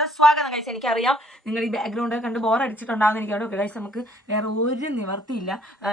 സ്വാഗതം കഴിച്ച് എനിക്കറിയാം. നിങ്ങൾ ഈ ബാക്ക്ഗ്രൗണ്ട് കണ്ട് ബോർ അടിച്ചിട്ടുണ്ടാവുന്ന എനിക്ക് അവിടെ ഗൈസ് നമുക്ക് വേറെ ഒരു നിവർത്തിയില്ല.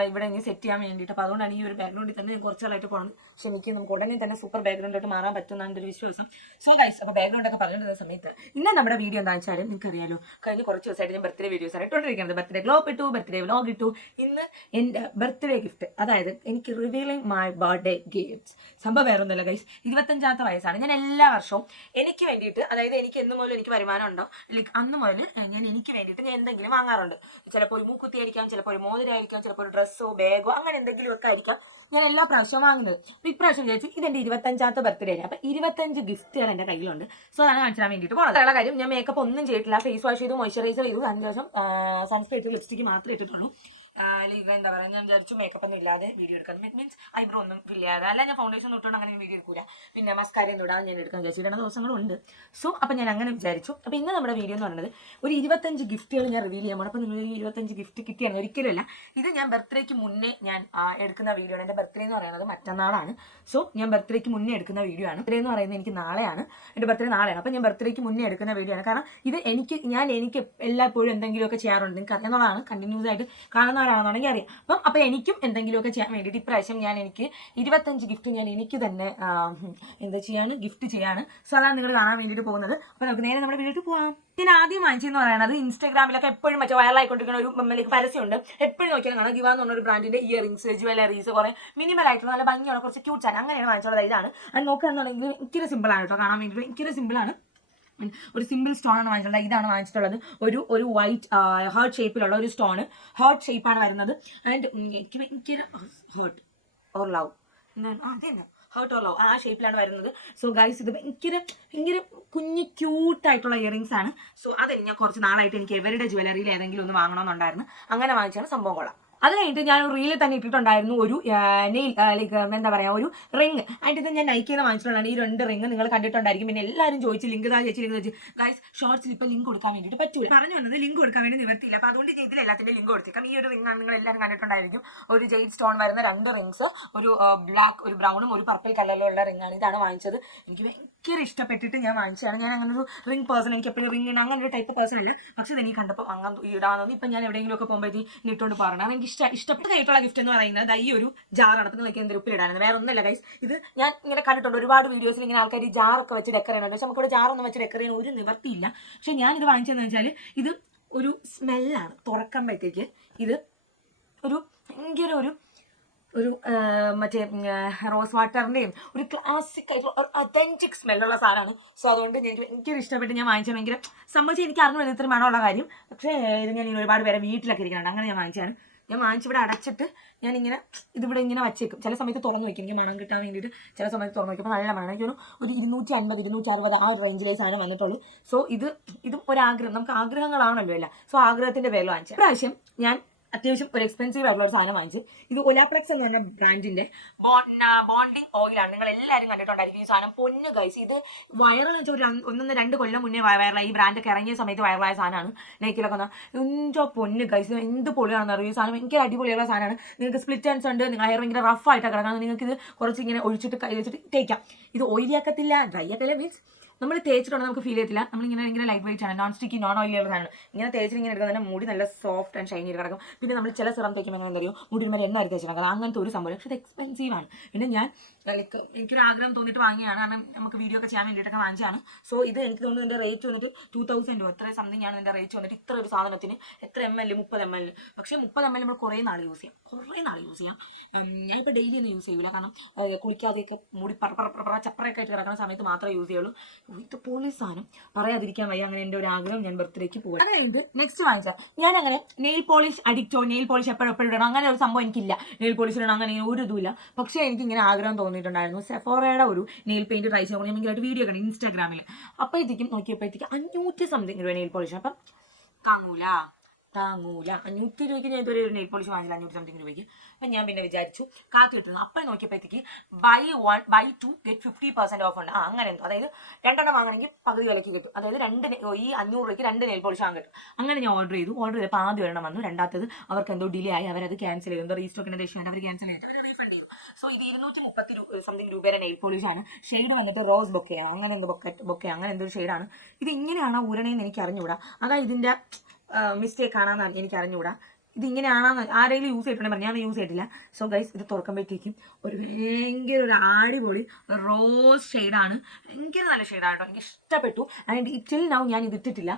ഇവിടെ ഇനി സെറ്റ് ചെയ്യാൻ വേണ്ടിയിട്ട്. അപ്പോൾ അതുകൊണ്ടാണ് ഈ ഒരു ബാക്ക്ഗ്രൗണ്ടിൽ തന്നെ ഞാൻ കുറച്ചാളായിട്ട് പോകണം ക്ഷമിക്കും നമുക്ക് ഉടനെ തന്നെ സൂപ്പർ ബാക്ക്ഗ്രൗണ്ടിലോട്ട് മാറാൻ പറ്റുമെന്നാണ് എന്റെ ഒരു വിശ്വാസം. സോ ഗൈസ് അപ്പോൾ ബാക്ക്ഗ്രൗണ്ട് ഒക്കെ പറഞ്ഞിരുന്ന സമയത്ത് ഇന്ന് നമ്മുടെ വീഡിയോ എന്താ വെച്ചാൽ നിങ്ങൾക്കറിയാലോ കഴിഞ്ഞ കുറച്ച് ദിവസമായിട്ട് ഞാൻ ബർത്ത്ഡേ വീഡിയോസ് ആണ് ഇട്ടുകൊണ്ടിരിക്കുന്നത്. ബർത്ത്ഡേ ഗ്ലോപ്പ് ഇട്ടു ബർത്ത്ഡേ വ്ലോഗ് ഇട്ടു. ഇന്ന് എന്റെ ബർത്ത്ഡേ ഗിഫ്റ്റ് അതായത് എനിക്ക് റിവീലിംഗ് മൈ ബർത്ത്ഡേ ഗിഫ്റ്റ്സ് സംഭവം വേറെ ഒന്നുമില്ല ഗൈസ് ഇരുപത്തഞ്ചാമത്തെ വയസ്സാണ്. ഞാൻ എല്ലാ വർഷവും എനിക്ക് വേണ്ടിയിട്ട് അതായത് എനിക്ക് എന്ന് മുതൽ എനിക്ക് വരുമാനം ഉണ്ടോ? ലൈക്ക് അന്ന് മുതൽ ഞാൻ എനിക്ക് വേണ്ടിയിട്ട് ഞാൻ എന്തെങ്കിലും വാങ്ങാറുണ്ട്. ചിലപ്പോൾ ഒരു മൂക്കുത്തി ആയിരിക്കാം ചിലപ്പോൾ ഒരു മോതിരായിരിക്കാം ചിലപ്പോൾ ഒരു ഡ്രസ്സോ ബാഗോ അങ്ങനെ എന്തെങ്കിലും ഒക്കെ ആയിരിക്കാം ഞാൻ എല്ലാ പ്രാവശ്യവും വാങ്ങുന്നത്. അപ്പോൾ ഇപ്രാവശ്യം വിചാരിച്ചു ഇതെന്റെ ഇരുപത്തഞ്ചാമത്തെ ബർത്ത്ഡേ ആണ് അപ്പോൾ ഇരുപത്തഞ്ച് ഗിഫ്റ്റുകൾ എന്റെ കയ്യിലുണ്ട്. സോ അതാണ് കാണിച്ചാൽ തരാൻ വേണ്ടിയിട്ട് പോകണം കാര്യം ഞാൻ മേക്കപ്പ് ഒന്നും ചെയ്തിട്ടില്ല. ഫേസ് വാഷ് ചെയ്തു മോയ്സ്ചറൈസർ ചെയ്തു. അതിന് ശേഷം സൺസ്ക്രീൻ ലിപ്സ്റ്റിക്ക് മാത്രമേ ഇട്ടിട്ടുള്ളൂ. ലീവ് എന്താ പറയുക ഞാൻ വിചാരിച്ചു മേക്കപ്പ് ഒന്നും ഇല്ലാതെ വീഡിയോ എടുക്കുന്നത് ഇറ്റ് മീൻസ് ഐബ്രോ ഒന്നും ഇല്ലാതെ അല്ല ഞാൻ ഫൗണ്ടേഷൻ തൊട്ടുകൊണ്ട് അങ്ങനെ വീഡിയോ എടുക്കൂല. പിന്നെ മസ്കാരം തൊടാൻ ഞാൻ എടുക്കാൻ വിചാരിച്ചു. രണ്ട് ദിവസങ്ങളുണ്ട്. സോ അപ്പം ഞാൻ അങ്ങനെ വിചാരിച്ചു. അപ്പോൾ ഇന്ന് നമ്മുടെ വീഡിയോ എന്ന് പറയുന്നത് ഒരു ഇരുപത്തഞ്ച് ഗിഫ്റ്റുകൾ ഞാൻ റിവീൽ ചെയ്യാൻ പോകണം അപ്പോൾ നിങ്ങൾ ഈ ഇരുപത്തഞ്ച് ഗിഫ്റ്റ് കിട്ടിയാണ്? ഒരിക്കലുമല്ല ഇത് ഞാൻ ബർത്ത്ഡേക്ക് മുന്നേ ഞാൻ എടുക്കുന്ന വീഡിയോ ആണ്. എന്റെ ബർത്ത്ഡേ എന്ന് പറയുന്നത് മറ്റന്നാളാണ്. സോ ഞാൻ ബർത്ത്ഡേക്ക് മുന്നേ എടുക്കുന്ന വീഡിയോ ആണ്. ബർത്ത്ഡേ എന്ന് പറയുന്നത് എനിക്ക് നാളെയാണ്. എന്റെ ബർത്ത്ഡേ നാളെയാണ്. അപ്പോൾ ഞാൻ ബർത്ത്ഡേക്ക് മുന്നേ എടുക്കുന്ന വീഡിയോ ആണ്. കാരണം ഇത് എനിക്ക് ഞാൻ എനിക്ക് എല്ലായ്പ്പോഴും എന്തെങ്കിലുമൊക്കെ ചെയ്യാറുണ്ട്. നിങ്ങൾക്ക് അറിയാവുന്നതാണ് കണ്ടിന്യൂസ് ആയിട്ട് കാണുന്നവരാണെന്നുണ്ടെങ്കിൽ അറിയാം. അപ്പം അപ്പോൾ എനിക്കും എന്തെങ്കിലുമൊക്കെ ചെയ്യാൻ വേണ്ടിയിട്ട് ഇപ്രാവശ്യം ഞാൻ എനിക്ക് ഇരുപത്തഞ്ച് ഗിഫ്റ്റ് ഞാൻ എനിക്ക് തന്നെ എന്താ ചെയ്യാണ് ഗിഫ്റ്റ് ചെയ്യാണ്. സോ അതാണ് നിങ്ങൾ കാണാൻ വേണ്ടിയിട്ട് പോകുന്നത്. അപ്പോൾ നമുക്ക് നേരെ നമ്മുടെ വീട്ടിൽ പോകാം ഞാൻ ആദ്യം വാങ്ങിച്ചെന്ന് പറയുന്നത് ഇൻസ്റ്റാഗ്രാമിലൊക്കെ എപ്പോഴും മറ്റേ വൈറലായിക്കൊണ്ടിരിക്കുന്ന ഒരു മമ്മലേക്ക് പരസ്യമുണ്ട്. എപ്പോഴും നോക്കിയാൽ കാണാം ഗിവ എന്ന് പറഞ്ഞൊരു ബ്രാൻഡിന്റെ ഇയറിംഗ്സ് ജുവലറീസ് കുറേ മിനിമൽ ആയിട്ടുള്ള നല്ല ഭംഗിയുള്ള കുറച്ച് ക്യൂട്ട്സ് ആണ് അങ്ങനെയാണ് വാങ്ങിച്ചുള്ളത് ഇതാണ്. അത് നോക്കുകയാണെന്നുണ്ടെങ്കിൽ സിമ്പിൾ ആണ് കേട്ടോ കാണാൻ വേണ്ടിയിട്ട് സിമ്പിൾ ഉം, ഒരു സിമ്പിൾ സ്റ്റോൺ ആണ് വാങ്ങിച്ചിട്ടുള്ളത്. ഇതാണ് വാങ്ങിച്ചിട്ടുള്ളത്. ഒരു ഒരു വൈറ്റ് ഹാർട്ട് ഷേപ്പിലുള്ള ഒരു സ്റ്റോൺ ഹാർട്ട് ഷേപ്പാണ് വരുന്നത്. ആൻഡ് എനിക്ക് ഭയങ്കര ഹേർട്ട് ഓർ ലവ് എന്താണ്? അതെ ഹേർട്ട് ഓർ ലവ് ആ ഷേപ്പിലാണ് വരുന്നത്. സോ ഗൈസ് ഇത് ഭയങ്കര ഭയങ്കര കുഞ്ഞ് ക്യൂട്ടായിട്ടുള്ള ഇയറിങ്സ് ആണ്. സോ അതെനിക്ക് ഞാൻ കുറച്ച് നാളായിട്ട് എനിക്ക് എവരുടെ ജ്വല്ലറിയിൽ ഏതെങ്കിലും ഒന്ന് വാങ്ങണമെന്നുണ്ടായിരുന്നു. അങ്ങനെ വാങ്ങിച്ചാണ് സംഭവം കൊള്ളാം. അത് കഴിഞ്ഞിട്ട് ഞാൻ റീലിൽ തന്നെ ഇട്ടിട്ടുണ്ടായിരുന്നു. ഒരു നെയിൽ ലൈക്ക് എന്താ പറയുക ഒരു റിങ് അതിന്റെ ഇത് ഞാൻ നൈക്കിൽ നിന്ന് വാങ്ങിച്ചിട്ടുള്ളതാണ്. ഈ രണ്ട് റിങ് നിങ്ങൾ കണ്ടിട്ടുണ്ടായിരിക്കും. പിന്നെ എല്ലാവരും ചോദിച്ച് ലിങ്ക് താ ചേച്ചി ലിങ്ക് ചോദിച്ചു ഗൈസ് ഷോർട്സിൽ ഇപ്പോൾ ലിങ്ക് കൊടുക്കാൻ വേണ്ടിയിട്ട് പറ്റൂല. പറഞ്ഞു വന്നത് ലിങ്ക് കൊടുക്കാൻ വേണ്ടി നിവർത്തിയില്ല. അപ്പോൾ അതുകൊണ്ട് ഞാൻ എല്ലാത്തിന്റെ ലിങ്ക് കൊടുത്തേക്കാം. ഈ ഒരു റിംഗ് ആണ് നിങ്ങൾ എല്ലാവരും കണ്ടിട്ടുണ്ടായിരിക്കും. ഒരു ജെയ്ഡ് സ്റ്റോൺ വരുന്ന രണ്ട് റിങ്സ് ഒരു ബ്ലാക്ക് ഒരു ബ്രൗണും ഒരു പർപ്പിൾ കളറിലുള്ള റിങ്ങാണ് ഇതാണ് വാങ്ങിച്ചത്. എനിക്ക് ഭയങ്കര ഇഷ്ടപ്പെട്ടിട്ട് ഞാൻ വാങ്ങിച്ചതാണ്. ഞാൻ അങ്ങനെ ഒരു റിങ് പേഴ്സൺ എനിക്ക് എപ്പോഴും റിംഗ് അങ്ങനെ ഒരു ടൈപ്പ് പേഴ്സൺ അല്ല. പക്ഷേ ഇത് എനിക്ക് കണ്ടപ്പോൾ വാങ്ങാൻ ഇടാന്ന് ഇപ്പം ഞാൻ എവിടെയെങ്കിലും ഒക്കെ പോകുമ്പോഴത്തേക്ക് ഇട്ടുകൊണ്ട് പറഞ്ഞു അത് എനിക്ക് ഇഷ്ടം ഇഷ്ടപ്പെട്ട ആയിട്ടുള്ള ഗിഫ്റ്റ് എന്ന് പറയുന്നത് ഈ ഒരു ജാറാണ് അപ്പോൾ നിങ്ങൾക്ക് എന്തെങ്കിലും ഉപ്പിലിടാനാണ്. വേറെ ഒന്നുമില്ല ഗൈസ് ഇത് ഞാൻ ഇങ്ങനെ കണ്ടിട്ടുണ്ട്. ഒരുപാട് വീഡിയോസിൽ ഇങ്ങനെ ആൾക്കാർ ഈ ജാറൊക്കെ വെച്ച് ഡെക്കർ ചെയ്യുന്നുണ്ട്. പക്ഷെ നമുക്കിവിടെ ജാറൊന്നും വെച്ച് ഡെക്കർ ചെയ്യാൻ ഒരു നിവർത്തിയില്ല ഞാൻ ഇത് വാങ്ങിച്ചതെന്ന് വെച്ചാൽ ഇത് ഒരു സ്മെല്ലാണ് തുറക്കുമ്പോഴത്തേക്ക് ഇത് ഒരു ഭയങ്കര ഒരു ഒരു മറ്റേ റോസ് വാട്ടറിന്റെയും ഒരു ക്ലാസിക് ആയിട്ടുള്ള ഒരു അതന്റിക് സ്മെല്ലുള്ള സാധനമാണ്. സോ അതുകൊണ്ട് എനിക്ക് ഭയങ്കര ഇഷ്ടപ്പെട്ട് ഞാൻ വാങ്ങിച്ചത് ഭയങ്കര സംബന്ധിച്ച് എനിക്ക് അറിഞ്ഞു വരുന്ന ഇത്ര മണമുള്ള കാര്യം. പക്ഷേ ഇത് ഞാൻ ഇനി ഒരുപാട് പേരെ വീട്ടിലൊക്കെ ഇരിക്കുന്നുണ്ട്. അങ്ങനെ ഞാൻ വാങ്ങിച്ചതാണ്. ഞാൻ വാങ്ങിച്ചിവിടെ അടച്ചിട്ട് ഞാൻ ഇങ്ങനെ ഇതിവിടെ ഇങ്ങനെ വച്ചേക്കും. ചില സമയത്ത് തുറന്നു വയ്ക്കും എനിക്ക് മണം കിട്ടാൻ വേണ്ടിയിട്ട് ചില സമയത്ത് തുറന്നു വയ്ക്കും നല്ല മണം. എനിക്ക് ഒരു ഇരുന്നൂറ്റി അൻപത് ഇരുന്നൂറ്റി അറുപത് ആ ഒരു റേഞ്ചിലേ സാധനം വന്നിട്ടുള്ളൂ. സോ ഇത് ഇതും ഒരു ആഗ്രഹം നമുക്ക് ആഗ്രഹങ്ങളാണല്ലോ അല്ല സോ ആഗ്രഹത്തിന്റെ പേരിൽ വാങ്ങിച്ചത് പ്രാവശ്യം ഞാൻ അത്യാവശ്യം ഒരു എക്സ്പെൻസീവ് ആയിട്ടുള്ള ഒരു സാധനം വാങ്ങിച്ചു. ഇത് ഒലാപ്ലക്സ് എന്ന് പറഞ്ഞ ബ്രാൻഡിന്റെ ബോണ്ടിങ് ഓയിലാണ് നിങ്ങൾ എല്ലാവരും കണ്ടിട്ടുണ്ടായിരിക്കും ഈ സാധനം. പൊന്ന് ഗൈസ് ഇത് വൈറൽ വെച്ചാൽ ഒരു രണ്ട്- ഒന്നൊന്ന് രണ്ട് കൊല്ലം മുന്നേ വൈറലായി ഈ ബ്രാൻഡ് ഇറങ്ങിയ സമയത്ത് വൈറലായ സാധനമാണ്. നൈക്കിലൊക്കെ വന്ന എന്തോ പൊന്ന് ഗൈസ് എന്ത് പൊളിയാണെന്ന് അറിയും? ഈ സാധനം ഭയങ്കര അടിപൊളിയുള്ള സാധനമാണ്. നിങ്ങൾക്ക് സ്പ്ലിറ്റ് ആൻസ് ഉണ്ട് നിങ്ങൾ ഹെയർ ഭയങ്കര റഫ് ആയിട്ട് കിടക്കുന്നത്. നിങ്ങൾക്ക് ഇത് കുറച്ച് ഇങ്ങനെ ഒഴിച്ചിട്ട് കൈ വെച്ചിട്ട് തേക്കാം. ഇത് ഓയിലി ആക്കത്തില്ല ഡ്രൈ ആക്കത്തില്ല മീൻസ് നമ്മൾ തേച്ചിട്ടുണ്ട് നമുക്ക് ഫീൽ ചെയ്യത്തില്ല. നമ്മളിങ്ങനെ ഇങ്ങനെ ലൈറ്റ് വെയിറ്റ് ആണ്. നോൺ സ്റ്റിക്കി നോൺ ഓയിലി ആണ് ഇങ്ങനെ തേച്ചിട്ട് ഇങ്ങനെ എടുക്കുന്ന മുടി നല്ല സോഫ്റ്റ് ആൻഡ് ഷൈനി ആയിട്ട് കിടക്കും. പിന്നെ നമ്മൾ ചില സിറം തേക്കുമ്പോൾ എങ്ങനെ അറിയോ? മുടി മേലെ എണ്ണ അരി തേച്ചിട്ടുണ്ടാകും അങ്ങനത്തെ ഒരു സംഭവം. പക്ഷേ അത് എക്സ്പെൻസീവ് ആണ്. പിന്നെ ഞാൻ ലൈക്ക് എനിക്കൊരു ആഗ്രഹം തോന്നിയിട്ട് വാങ്ങിയാണ് കാരണം നമുക്ക് വീഡിയോ ഒക്കെ ചെയ്യാൻ വേണ്ടിയിട്ടൊക്കെ വാങ്ങിച്ചാണ് സോ ഇത് എനിക്ക് തോന്നുന്നു ഇതിന്റെ റേറ്റ് വന്നിട്ട് ടൂ തൗസൻഡോ എത്ര സംതിങ് ആണ് ഇതിന്റെ റേറ്റ് വന്നിട്ട് ഇത്ര ഒരു സാധനത്തിന്. എത്ര എം എൽ മുപ്പത് എം എൽ പക്ഷേ മുപ്പത് എം എൽ നമ്മൾ കുറേ നാൾ യൂസ് ചെയ്യാം. കുറേ നാൾ യൂസ് ചെയ്യാം. ഞാൻ ഞാനിപ്പോൾ ഡെയിലി ഒന്നും യൂസ് ചെയ്യൂല. കാരണം കുളിക്കാതെ കുളിക്കാതെയൊക്കെ മുടി പറ പറ പറ പറ ചപ്പറയൊക്കെ ആയിട്ട് കിടക്കുന്ന സമയത്ത് മാത്രമേ യൂസ് ചെയ്യുള്ളൂ. ഇത് പോലീസ് സാധനം. പറയാതിരിക്കാൻ വയ്യ. അങ്ങനെ എന്റെ ഒരു ആഗ്രഹം ഞാൻ ബർത്ത്ഡേക്ക് പോകാം അതായത് നെക്സ്റ്റ് വാങ്ങിച്ചാൽ ഞാൻ അങ്ങനെ നെയിൽ പോളിഷ് അഡിക്റ്റോ നെയിൽ പോളിഷ് എപ്പോഴും എപ്പോഴും ഇടണം. അങ്ങനെ ഒരു സംഭവം എനിക്കില്ല. നെയിൽ പോളിഷ് ഇടണം. അങ്ങനെ ഒരു ഇതുമില്ല പക്ഷേ എനിക്ക് ഇങ്ങനെ ആഗ്രഹം തോന്നിയിട്ടുണ്ടായിരുന്നു. സെഫോറയുടെ ഒരു നെയിൽ പെയിന്റ് ട്രൈ ചെയ്യാൻ ഭയങ്കരമായിട്ട് വീഡിയോ കണ്ടു ഇൻസ്റ്റാഗ്രാമിൽ അപ്പോഴത്തേക്കും നോക്കിയപ്പോഴത്തേക്കും അഞ്ഞൂറ്റി സംതിങ് രൂപ നെയിൽ പോളിഷ് അപ്പം താങ്ങൂല. താങ്ങൂല. അഞ്ഞൂറ്റി രൂപയ്ക്ക് ഞാൻ ഇതുവരെ ഒരു നെയിൽ പോളിഷ് വാങ്ങില്ല അഞ്ഞൂറ്റി സംതിങ് രൂപയ്ക്ക്. അപ്പം ഞാൻ പിന്നെ വിചാരിച്ചു കാത്തു കിട്ടുന്നു. അപ്പം നോക്കിയപ്പോഴത്തേക്ക് buy one buy two get fifty percent off ഉണ്ട്. ആ അങ്ങനെ എന്തോ. അതായത് രണ്ടെണ്ണം വാങ്ങണമെങ്കിൽ പകുതി വിലയ്ക്ക് കിട്ടും. അതായത് രണ്ട് ഈ അഞ്ഞൂറ് രൂപയ്ക്ക് രണ്ട് നെയിൽ പോളിഷ് വാങ്ങാൻ കിട്ടും. അങ്ങനെ ഞാൻ ഓർഡർ ചെയ്തു. ഓർഡർ ചെയ്തപ്പോൾ ആദ്യം ഒരെണ്ണം വന്നു. രണ്ടാമത്തത് അവർക്ക് എന്തോ ഡിലേ ആയി. അവരത് ക്യാൻസൽ ചെയ്തു. എന്തോ റീസ്റ്റോക്കിന്റെ ദേഷ്യം അവർ ക്യാൻസൽ ചെയ്തു. അവർ റീഫണ്ട് ചെയ്തു. സോ ഇത് ഇരുന്നൂറ്റി മുപ്പത്തി സംതിങ് രൂപയുടെ നെയിൽ പോളിഷ് ആണ്. ഷെയ്ഡ് വന്നിട്ട് റോസ് ബൊക്കെ അങ്ങനെ എന്തോ ബൊക്കെ ബൊക്കെ അങ്ങനെ എന്തോ ഷെയ്ഡാണ് ഇത് ഇങ്ങനെയാണോ ഊരണേന്ന് എനിക്ക് അറിഞ്ഞുകൂടാ അതാ ഇതിന്റെ മിസ്റ്റേക്ക് ആണെന്ന് എനിക്ക് അറിഞ്ഞുകൂടാ ഇത് ഇങ്ങനെയാണെന്ന് ആരെങ്കിലും യൂസ് ചെയ്തിട്ടുണ്ടെങ്കിൽ ഞാൻ യൂസ് ചെയ്തിട്ടില്ല. സോ ഗൈസ് ഇത് തുറക്കുമ്പോഴത്തേക്കും ഒരു ഭയങ്കര ഒരു അടിപൊളി റോസ് ഷെയ്ഡാണ് ഭയങ്കര നല്ല ഷെയ്ഡാണ് കേട്ടോ. എനിക്ക് ഇഷ്ടപ്പെട്ടു. ആൻഡ് ഇറ്റിൽ നൗ ഞാൻ ഇത് ഇട്ടിട്ടില്ല.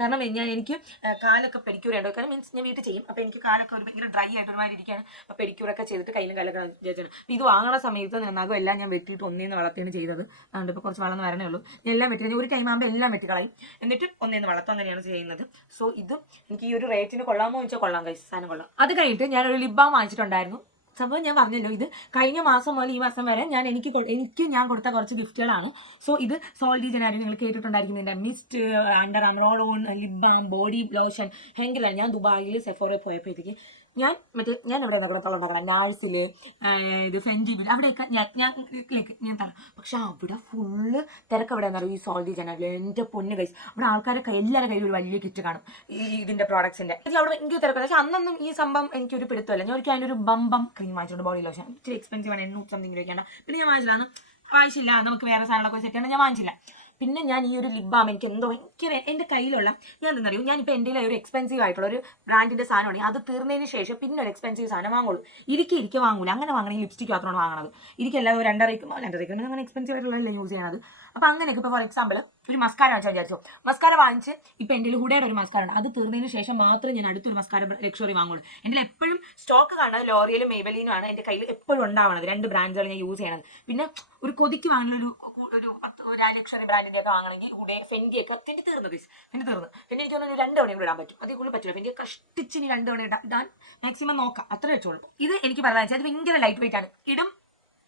കാരണം ഞാൻ എനിക്ക് കാലൊക്കെ പെഡിക്യൂർ കാരണം മീൻസ് ഞാൻ വീട്ടിൽ ചെയ്യും. അപ്പോൾ എനിക്ക് കാലൊക്കെ ഒരു ഭയങ്കര ഡ്രൈ ആയിട്ട് ഒരുമാതിരി ഇരിക്കുകയാണ് അപ്പോൾ പെഡിക്യൂറൊക്കെ ചെയ്തിട്ട് കയ്യിലും കാലൊക്കെ വിചാരിച്ചാണ് ഇത് വാങ്ങണ സമയത്ത് നന്നാകും എല്ലാം ഞാൻ വെട്ടിയിട്ട് ഒന്നേന്ന് വളർത്തിയാണ് ചെയ്തത്. അതുകൊണ്ട് ഇപ്പോൾ കുറച്ച് വളർന്ന് വരണേ ഉള്ളൂ. ഞാൻ എല്ലാം വെട്ടി ഒരു ടൈം ആകുമ്പോൾ എല്ലാം വെട്ടിക്കളയും എന്നിട്ട് ഒന്നേന്ന് വളർത്തും അങ്ങനെയാണ് ചെയ്യുന്നത്. സോ ഇത് എനിക്ക് ഈ ഒരു റേറ്റിന് കൊള്ളാമോ ചോദിച്ചാൽ കൊള്ളാം കൈസ് സാധനം കൊള്ളാം അത് കഴിഞ്ഞിട്ട് ഞാനൊരു ലിബാം വാങ്ങിച്ചിട്ടുണ്ടായിരുന്നു. സംഭവം ഞാൻ പറഞ്ഞല്ലോ ഇത് കഴിഞ്ഞ മാസം മുതൽ ഈ മാസം വരെ ഞാൻ എനിക്ക് എനിക്ക് ഞാൻ കൊടുത്ത കുറച്ച് ഗിഫ്റ്റുകളാണ്. സോ ഇത് സോൾഡി ജനാരി നിങ്ങൾ കേട്ടിട്ടുണ്ടായിരിക്കും. Mist under roll on balm body lotion ഹെങ്കിലാണ് ഞാൻ ദുബായിൽ സെഫോറെ പോയപ്പോഴത്തേക്ക് ഞാൻ മറ്റേ ഞാൻ എവിടെ നിൽക്കണം ഉണ്ടാക്കണം? നാഴ്സിൽ ഇത് ഫെൻജിബിൽ അവിടെയൊക്കെ ഞാൻ ഞാൻ ഞാൻ തരാം. പക്ഷെ അവിടെ ഫുള്ള് തിരക്ക് അവിടെ അറിയും? ഈ സോൾഡി ജനാലിൽ എന്റെ പൊന്ന് കൈസ് അവിടെ ആൾക്കാരൊക്കെ എല്ലാവരുടെ കയ്യിൽ ഒരു വലിയ കിറ്റ് കാണും. ഈ ഇതിന്റെ പ്രോഡക്ട്സിന്റെ അവിടെ എനിക്ക് തിരക്കാണ് പക്ഷെ അന്നൊന്നും ഈ സംഭവം എനിക്കൊരു പിടുത്തമല്ല. ഞാൻ ഒരിക്കലും അതിന്റെ ഒരു ബം ബം ക്രീം വാങ്ങിച്ചിട്ടുണ്ട് ബോഡി ലോഷൻ ഇച്ചിരി എക്സ്പെൻസീവ് ആണ് എണ്ണൂറ്റി സംതിങ് രൂപയ്ക്കാണ്. പിന്നെ ഞാൻ വാങ്ങിച്ചില്ല. വാങ്ങിച്ചില്ല നമുക്ക് വേറെ സാധനങ്ങളൊക്കെ സെറ്റ് ആണ് ഞാൻ വാങ്ങിച്ചില്ല. പിന്നെ ഞാൻ ഈ ഒരു ലിപ് ബാം എനിക്ക് എന്തോ ഭയങ്കര എന്റെ കയ്യിലുള്ള ഞാൻ എന്തെന്നറിയൂ ഞാനിപ്പോൾ എന്റെ ഒരു എക്സ്പെൻസീവ് ആയിട്ടുള്ള ഒരു ബ്രാൻഡിന്റെ സാധനമാണ്. അത് തീർന്നതിന് ശേഷം പിന്നെ ഒരു എക്സ്പെൻസീവ് സാധനം വാങ്ങുള്ളൂ. ഇരിക്കെ ഇരിക്കും വാങ്ങൂല. അങ്ങനെ വാങ്ങണമെങ്കിൽ ലിപ്സ്റ്റിക് മാത്രമാണ് വാങ്ങണത്. ഇരിക്കല്ല ഒരു രണ്ടരയ്ക്കും രണ്ടരയ്ക്കും അങ്ങനെ എക്സ്പെൻസീവ് ആയിട്ടുള്ളതല്ല യൂസ് ചെയ്യണത്? അപ്പോൾ അങ്ങനെയൊക്കെ ഇപ്പോൾ ഫോർ എക്സാമ്പിൾ ഒരു മസ്കാര വാങ്ങിച്ചാൽ വിചാരിച്ചോ? മസ്കാര വാങ്ങിച്ച് ഇപ്പോൾ എന്റെ ഹുഡയുടെ ഒരു മസ്കാര ഉണ്ട്. അത് തീർന്നതിന് ശേഷം മാത്രമേ ഞാൻ അടുത്തൊരു മസ്കാര ലക്ഷറി വാങ്ങുള്ളൂ. എന്റെ എപ്പോഴും സ്റ്റോക്ക് കാണുന്നത് ലോറിയലും മേബലിനും ആണ്. എന്റെ കയ്യിൽ എപ്പോഴും ഉണ്ടാവണത്. രണ്ട് ബ്രാൻഡുകൾ ഞാൻ യൂസ് ചെയ്യണത്. പിന്നെ ഒരു കൊതിക്ക് വാങ്ങുന്ന ഒരു ഒരു പത്ത് ഒരു ലക്ഷറി ബ്രാൻഡിന്റെ ഒക്കെ വാങ്ങണമെങ്കിൽ ഇവിടെ ഫെൻഡി ഒക്കെ തീർന്നു ഗൈസ് ഫെൻഡി തീർന്നു. പിന്നെ എനിക്ക് തോന്നുന്നു രണ്ട് തവണയും കൂടെ ഇടാൻ പറ്റും. അതിൽ കൂടുതൽ പറ്റില്ല. ഫെൻഡി കഷ്ടിച്ച് ഇനി രണ്ട് തവണ ഇടാൻ ഇടാൻ മാക്സിമം നോക്കാം. അത്ര വെച്ചോളൂ ഇത് എനിക്ക് വെച്ചാൽ അത് ഭയങ്കര ലൈറ്റ് വെയിറ്റ് ആണ്. ഇടും.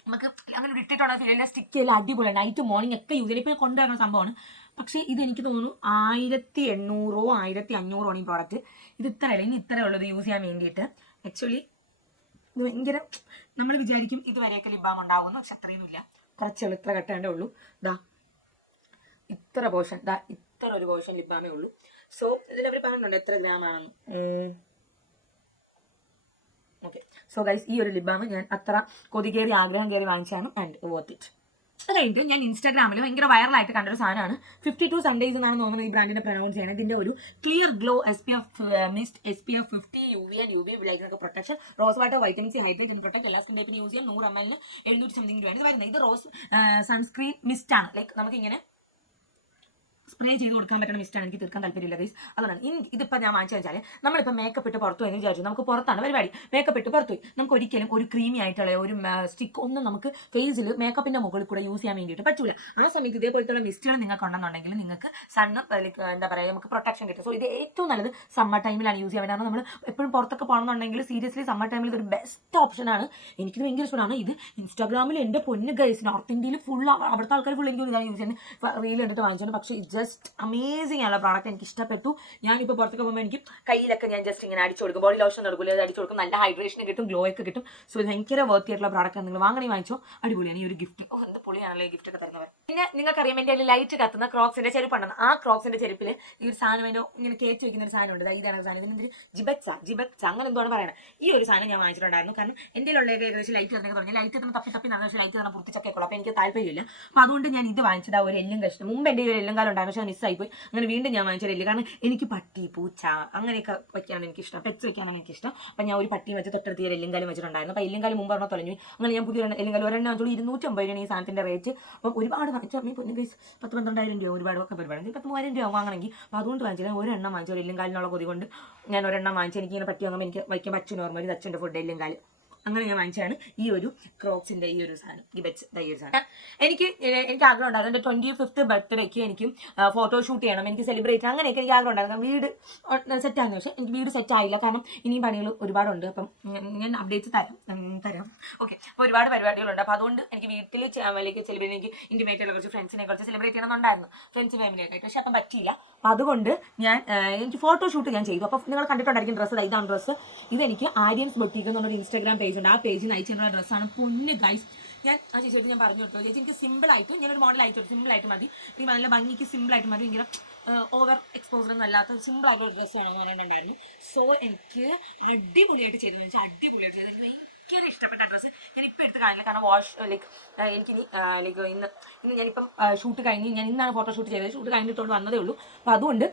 നമുക്ക് അങ്ങനെ ഒരു ഇട്ടിട്ടുള്ള ഫീൽ സ്റ്റിക്ക് ചെയ്യൽ അടിപൊളി നൈറ്റ് മോർണിംഗ് ഒക്കെ യൂസ് ചെയ്യും ഇപ്പോൾ കൊണ്ടുവരുന്ന സംഭവമാണ്. പക്ഷേ ഇത് എനിക്ക് തോന്നുന്നു ആയിരത്തി എണ്ണൂറോ ആയിരത്തി അഞ്ഞൂറോ ആണ് ഈ പ്രോഡക്റ്റ് ഇത് ഇത്രയല്ല ഇനി ഇത്രയേ ഉള്ളത് യൂസ് ചെയ്യാൻ വേണ്ടിയിട്ട്. ആക്ച്വലി ഇത് ഭയങ്കര നമ്മൾ വിചാരിക്കും ഇതുവരെയൊക്കെ ലിബാം ഉണ്ടാകുന്നു പക്ഷെ അത്രയൊന്നുമില്ല. കുറച്ചുള്ളൂ ഇത്ര കട്ടേണ്ടേ ഉള്ളൂ. ദാ ഇത്ര പോർഷൻ ദാ ഇത്ര ഒരു പോർഷൻ ലിബാമേ ഉള്ളൂ. സോ ഇതിൽ അവർ പറഞ്ഞിട്ടുണ്ട് എത്ര ഗ്രാം ആണെന്ന്. ഓക്കെ സോ ഗൈസ് ഈ ഒരു ലിബാം ഞാൻ അത്ര കൊതി കയറി ആഗ്രഹം കയറി വാങ്ങിച്ചാണ് ആൻഡ് വർത്ത് ഇറ്റ് അത് കഴിഞ്ഞിട്ട് ഞാൻ ഇൻസ്റ്റാഗ്രാമിൽ ഭയങ്കര വൈറലായിട്ട് കണ്ടൊരു സാധനമാണ്. ഫിഫ്റ്റി ടു സൺഡേസ് എന്നാണ് തോന്നുന്നത് ഈ ബ്രാൻഡിനെ പ്രൊനൗൺസ് ചെയ്യണം. ഇതിന്റെ ഒരു clear glow S P F mist S P F fifty U V and U V വിളിക്കുന്ന protection rose water vitamin C hydrate and protect എല്ലാ സ്കിൻ ടൈപ്പിന് യൂസ് ചെയ്യാം. നൂറ് എം എല്ലിന് എഴുന്നൂറ്റി സംതിങ് രൂപയാണ് ഇത് വരുന്നത്. ഇത് റോസ് സൺസ്ക്രീൻ മിസ്റ്റ് ആണ്. ലൈക്ക് നമുക്കിങ്ങനെ സ്പ്രേ ചെയ്ത് കൊടുക്കാൻ പറ്റുന്ന മിസ്റ്റാണ് എനിക്ക് തീർക്കാൻ താല്പര്യമില്ല ഗൈസ് അതാണ് ഇതിപ്പോൾ ഞാൻ വാങ്ങിച്ചു വെച്ചാൽ നമ്മളിപ്പോൾ മേക്കപ്പ് ഇട്ട് പുറത്തു എന്ന് വിചാരിച്ചു. നമുക്ക് പുറത്താണ് പരിപാടി. മേക്കപ്പ് ഇട്ട് പുറത്തു നമുക്ക് ഒരിക്കലും ഒരു ക്രീമി ആയിട്ടുള്ള ഒരു സ്റ്റിക്ക് ഒന്നും നമുക്ക് ഫേസിൽ മേക്കപ്പിന്റെ മുകളിൽ കൂടെ യൂസ് ചെയ്യാൻ വേണ്ടിയിട്ട് പറ്റൂല. ആ സമയത്ത് ഇതേപോലത്തെ മിസ്റ്റുകൾ നിങ്ങൾക്ക് ഉണ്ടെന്നുണ്ടെങ്കിൽ നിങ്ങൾക്ക് സണ്ണ് എന്താ പറയുക നമുക്ക് പ്രൊട്ടക്ഷൻ കിട്ടും. സോ ഇത് ഏറ്റവും നല്ലത് സമ്മർ ടൈമിലാണ് യൂസ് ചെയ്യാൻ. കാരണം നമ്മൾ എപ്പോഴും പുറത്തൊക്കെ പോകണമെന്നുണ്ടെങ്കിൽ സീരിയസ്ലി സമ്മർ ടൈമിൽ ഇതൊരു ബെസ്റ്റ് ഓപ്ഷനാണ് എനിക്കിത് ഭയങ്കര ഇഷ്ടമാണ്. ഇത് ഇൻസ്റ്റാഗ്രാമിൽ എന്റെ പൊന്ന് ഗൈസ് നോർത്ത് ഇന്ത്യയിൽ ഫുൾ അവിടുത്തെ ആൾക്കാർ ഫുൾ എനിക്ക് യൂസ് ചെയ്യുന്നത്. റീൽ എടുത്ത് വാങ്ങിച്ചു പക്ഷേ ഇത് ജസ്റ്റ് അമേസിംഗ് ആയുള്ള പ്രോഡക്റ്റ് എനിക്ക് ഇഷ്ടപ്പെട്ടു. ഞാനിപ്പോൾ പുറത്തൊക്കെ പോകുമ്പോൾ എനിക്ക് കയ്യിലൊക്കെ ഞാൻ ജസ്റ്റ് ഇങ്ങനെ അടിച്ചു കൊടുക്കും. ബോഡി ലോഷൻ കൊടുക്കില്ല അത് അടിച്ചു കൊടുക്കും. നല്ല ഹൈഡ്രേഷൻ കിട്ടും ഗ്ലോ ഒക്കെ കിട്ടും. സോ ഭയങ്കര വർത്തി ആയിട്ടുള്ള പ്രോഡക്റ്റ് നിങ്ങൾ വാങ്ങണേ വാങ്ങിച്ചോ. അടിപൊളിയാണ്. ഈ ഒരു ഗിഫ്റ്റ് ഓ എന്ത് പൊളിയാണല്ലോ ഈ ഗിഫ്റ്റ് ഒക്കെ തരുന്നത്. പിന്നെ നിങ്ങൾക്കറിയാം എന്റെ ലൈറ്റ് കത്തുന്ന ക്രോക്സിന്റെ ചെരുപ്പുണ്ടെന്ന് ആ ക്രോക്സിന്റെ ചെരുപ്പിൽ ഈ ഒരു സാധനം അതിന്റെ ഇങ്ങനെ കയറ്റി വയ്ക്കുന്ന ഒരു സാധനം ഉണ്ട്. ഇതാണ് സാധനം. ഇതിന് ജിബക്സ ജിബക്സ. അങ്ങനെ എന്തുകൊണ്ട് പറയുന്നത് ഈ ഒരു സാധനം ഞാൻ വാങ്ങിച്ചിട്ടുണ്ടായിരുന്നു. കാരണം എന്റെ ഉള്ള ഏകദേശം ലൈറ്റ് തന്നെ തുടങ്ങി ലൈറ്റ് തന്നെ തപ്പി തപ്പി നടന്ന ലൈറ്റ് തന്നെ പുറത്തിച്ചൊക്കെ ഉള്ളൂ. അപ്പോൾ എനിക്ക് താല്പര്യമില്ല. അപ്പോൾ അതുകൊണ്ട് ഞാൻ ഇത് വാങ്ങിച്ചത് ആ ഒരു എല്ലും കഷ്ണം മുമ്പ് എന്റെ ഒരു എല്ലും കാലം പക്ഷേ മിസ്സായി പോയി അങ്ങനെ വീണ്ടും ഞാൻ വാങ്ങിച്ചില്ല കാരണം എനിക്ക് പട്ടി പൂച്ച അങ്ങനെയൊക്കെ വയ്ക്കാനാണ് എനിക്ക് ഇഷ്ടം പെറ്റ്സ് വയ്ക്കാനാണ് എനിക്ക് ഇഷ്ടം അപ്പം ഞാൻ ഒരു പട്ടിയും വെച്ച് തൊട്ടടുത്ത് ഞാൻ എല്ലിങ്കാലും കാലം വെച്ചിട്ടുണ്ടായിരുന്നു. അപ്പോൾ എല്ലിങ്കാലും കാലം മുമ്പ് പറഞ്ഞാൽ തൊലഞ്ഞു അങ്ങനെ ഞാൻ പുതിയ എല്ലിങ്കാലും കാലം ഒരെണ്ണം വെച്ചോളൂ ഇരുന്നൂറ്റമ്പത് രൂപയാണ് ഈ സാധനത്തിന്റെ റേറ്റ് അപ്പം ഒരുപാട് വാങ്ങിച്ചു. അമ്മ പൊന്നു ഗൈസ് പത്ത് പന്ത്രണ്ടായിരം രൂപ ഒരുപാട് ഒക്കെ പരിപാടി. പത്ത് മൂവായിരം രൂപ വാങ്ങണമെങ്കിൽ. അപ്പോൾ അതുകൊണ്ട് വാങ്ങിച്ചില്ല. ഒരെണ്ണം വാങ്ങിച്ചു. ഒരു എല്ലും കാലിനുള്ള കൊതി കൊണ്ട് ഞാൻ ഒരെണ്ണം വാങ്ങിച്ചു. എനിക്കിങ്ങനെ പറ്റി വാങ്ങുമ്പോൾ എനിക്ക് വയ്ക്കാൻ പറ്റും നോർമലി അച്ഛന്റെ ഫുഡ് എല്ലും കാലം. അങ്ങനെ ഞാൻ വാങ്ങിച്ചാണ് ഈ ഒരു ക്രോക്സിന്റെ ഈ ഒരു സാധനം ബെച്ച് ഈ ഒരു സാധനം. എനിക്ക് എനിക്ക് ആഗ്രഹം ഉണ്ടായിരുന്നു എന്റെ ട്വന്റി ഫിഫ്ത്ത് ബർത്ത്ഡേക്ക് എനിക്ക് ഫോട്ടോ ഷൂട്ട് ചെയ്യണം എനിക്ക് സെലിബ്രേറ്റ് അങ്ങനെയൊക്കെ എനിക്ക് ആഗ്രഹം ഉണ്ടായിരുന്നു വീട് ആകുന്നു പക്ഷേ എനിക്ക് വീട് സെറ്റ് ആയില്ല. കാരണം ഇനിയും പണികൾ ഒരുപാടുണ്ട്. അപ്പം ഞാൻ- അപ്ഡേറ്റ്സ് തരാം. തരാം. ഓക്കെ അപ്പോൾ ഒരുപാട് പരിപാടികളുണ്ട്. അപ്പോൾ അതുകൊണ്ട് എനിക്ക് വീട്ടിൽ ലൈക്ക് സെലിബ്രേറ്റ് എനിക്ക് ഇന്റിമേറ്റുകളെ കുറിച്ച് ഫ്രണ്ട്സിനെ കുറച്ച് സെലിബ്രേറ്റ് ചെയ്യണമെന്നുണ്ടായിരുന്നു. ഫ്രണ്ട്സ് ഫാമിലിയൊക്കെ ആയിട്ട്. പക്ഷേ അപ്പം പറ്റിയില്ല. അപ്പോൾ അതുകൊണ്ട് ഞാൻ എനിക്ക് ഫോട്ടോ ഷൂട്ട് ഞാൻ ചെയ്തു. അപ്പോൾ നിങ്ങൾ കണ്ടിട്ടുണ്ടായിരിക്കും ഡ്രസ്സ് ഇതാണ് ഡ്രസ്സ് ഇതെനിക്ക് ആര്യൻസ് ബൊട്ടീക്ക് എന്ന് പറഞ്ഞൊരു ഇൻസ്റ്റാഗ്രാം പേജ് ഉണ്ട്. ആ പേജിൽ അയച്ചിട്ടുള്ള ഡ്രസ്സാണ് പൊന്ന് ഗൈസ് ഞാൻ ആ ചേച്ചിയോട് ഞാൻ പറഞ്ഞു കൊടുത്തു. ചേച്ചി എനിക്ക് സിമ്പിൾ ആയിട്ട് ഞാനൊരു മോഡൽ അയച്ചു സിമ്പിൾ ആയിട്ട് മതി. എനിക്ക് നല്ല ഭംഗിക്ക് സിമ്പിൾ ആയിട്ട് മതി. ഭയങ്കര ഓവർ എക്സ്പോസർ ഒന്നും അല്ലാത്ത സിമ്പിൾ ആയിട്ടുള്ള ഡ്രസ്സ് എന്ന് പറഞ്ഞിട്ടുണ്ടായിരുന്നു. സോ എനിക്ക് അടിപൊളിയായിട്ട് ചെയ്തു. വെച്ചാൽ അടിപൊളിയായിട്ട് ചെയ്തു. ഭയങ്കര ഇഷ്ടപ്പെട്ട ഡ്രസ്സ് ഞാൻ ഇപ്പം എടുത്ത് കാണില്ല. കാരണം വാഷ് ലൈക്ക് എനിക്ക് ഇനി ലൈക്ക് ഇന്ന് ഇന്ന് ഞാനിപ്പം ഷൂട്ട് കഴിഞ്ഞ് ഞാൻ ഇന്നാണ് ഫോട്ടോ ഷൂട്ട് ചെയ്തത്. ഷൂട്ട് കഴിഞ്ഞിട്ടുകൊണ്ട് വന്നതേ ഉള്ളൂ. അപ്പോൾ അതുകൊണ്ട്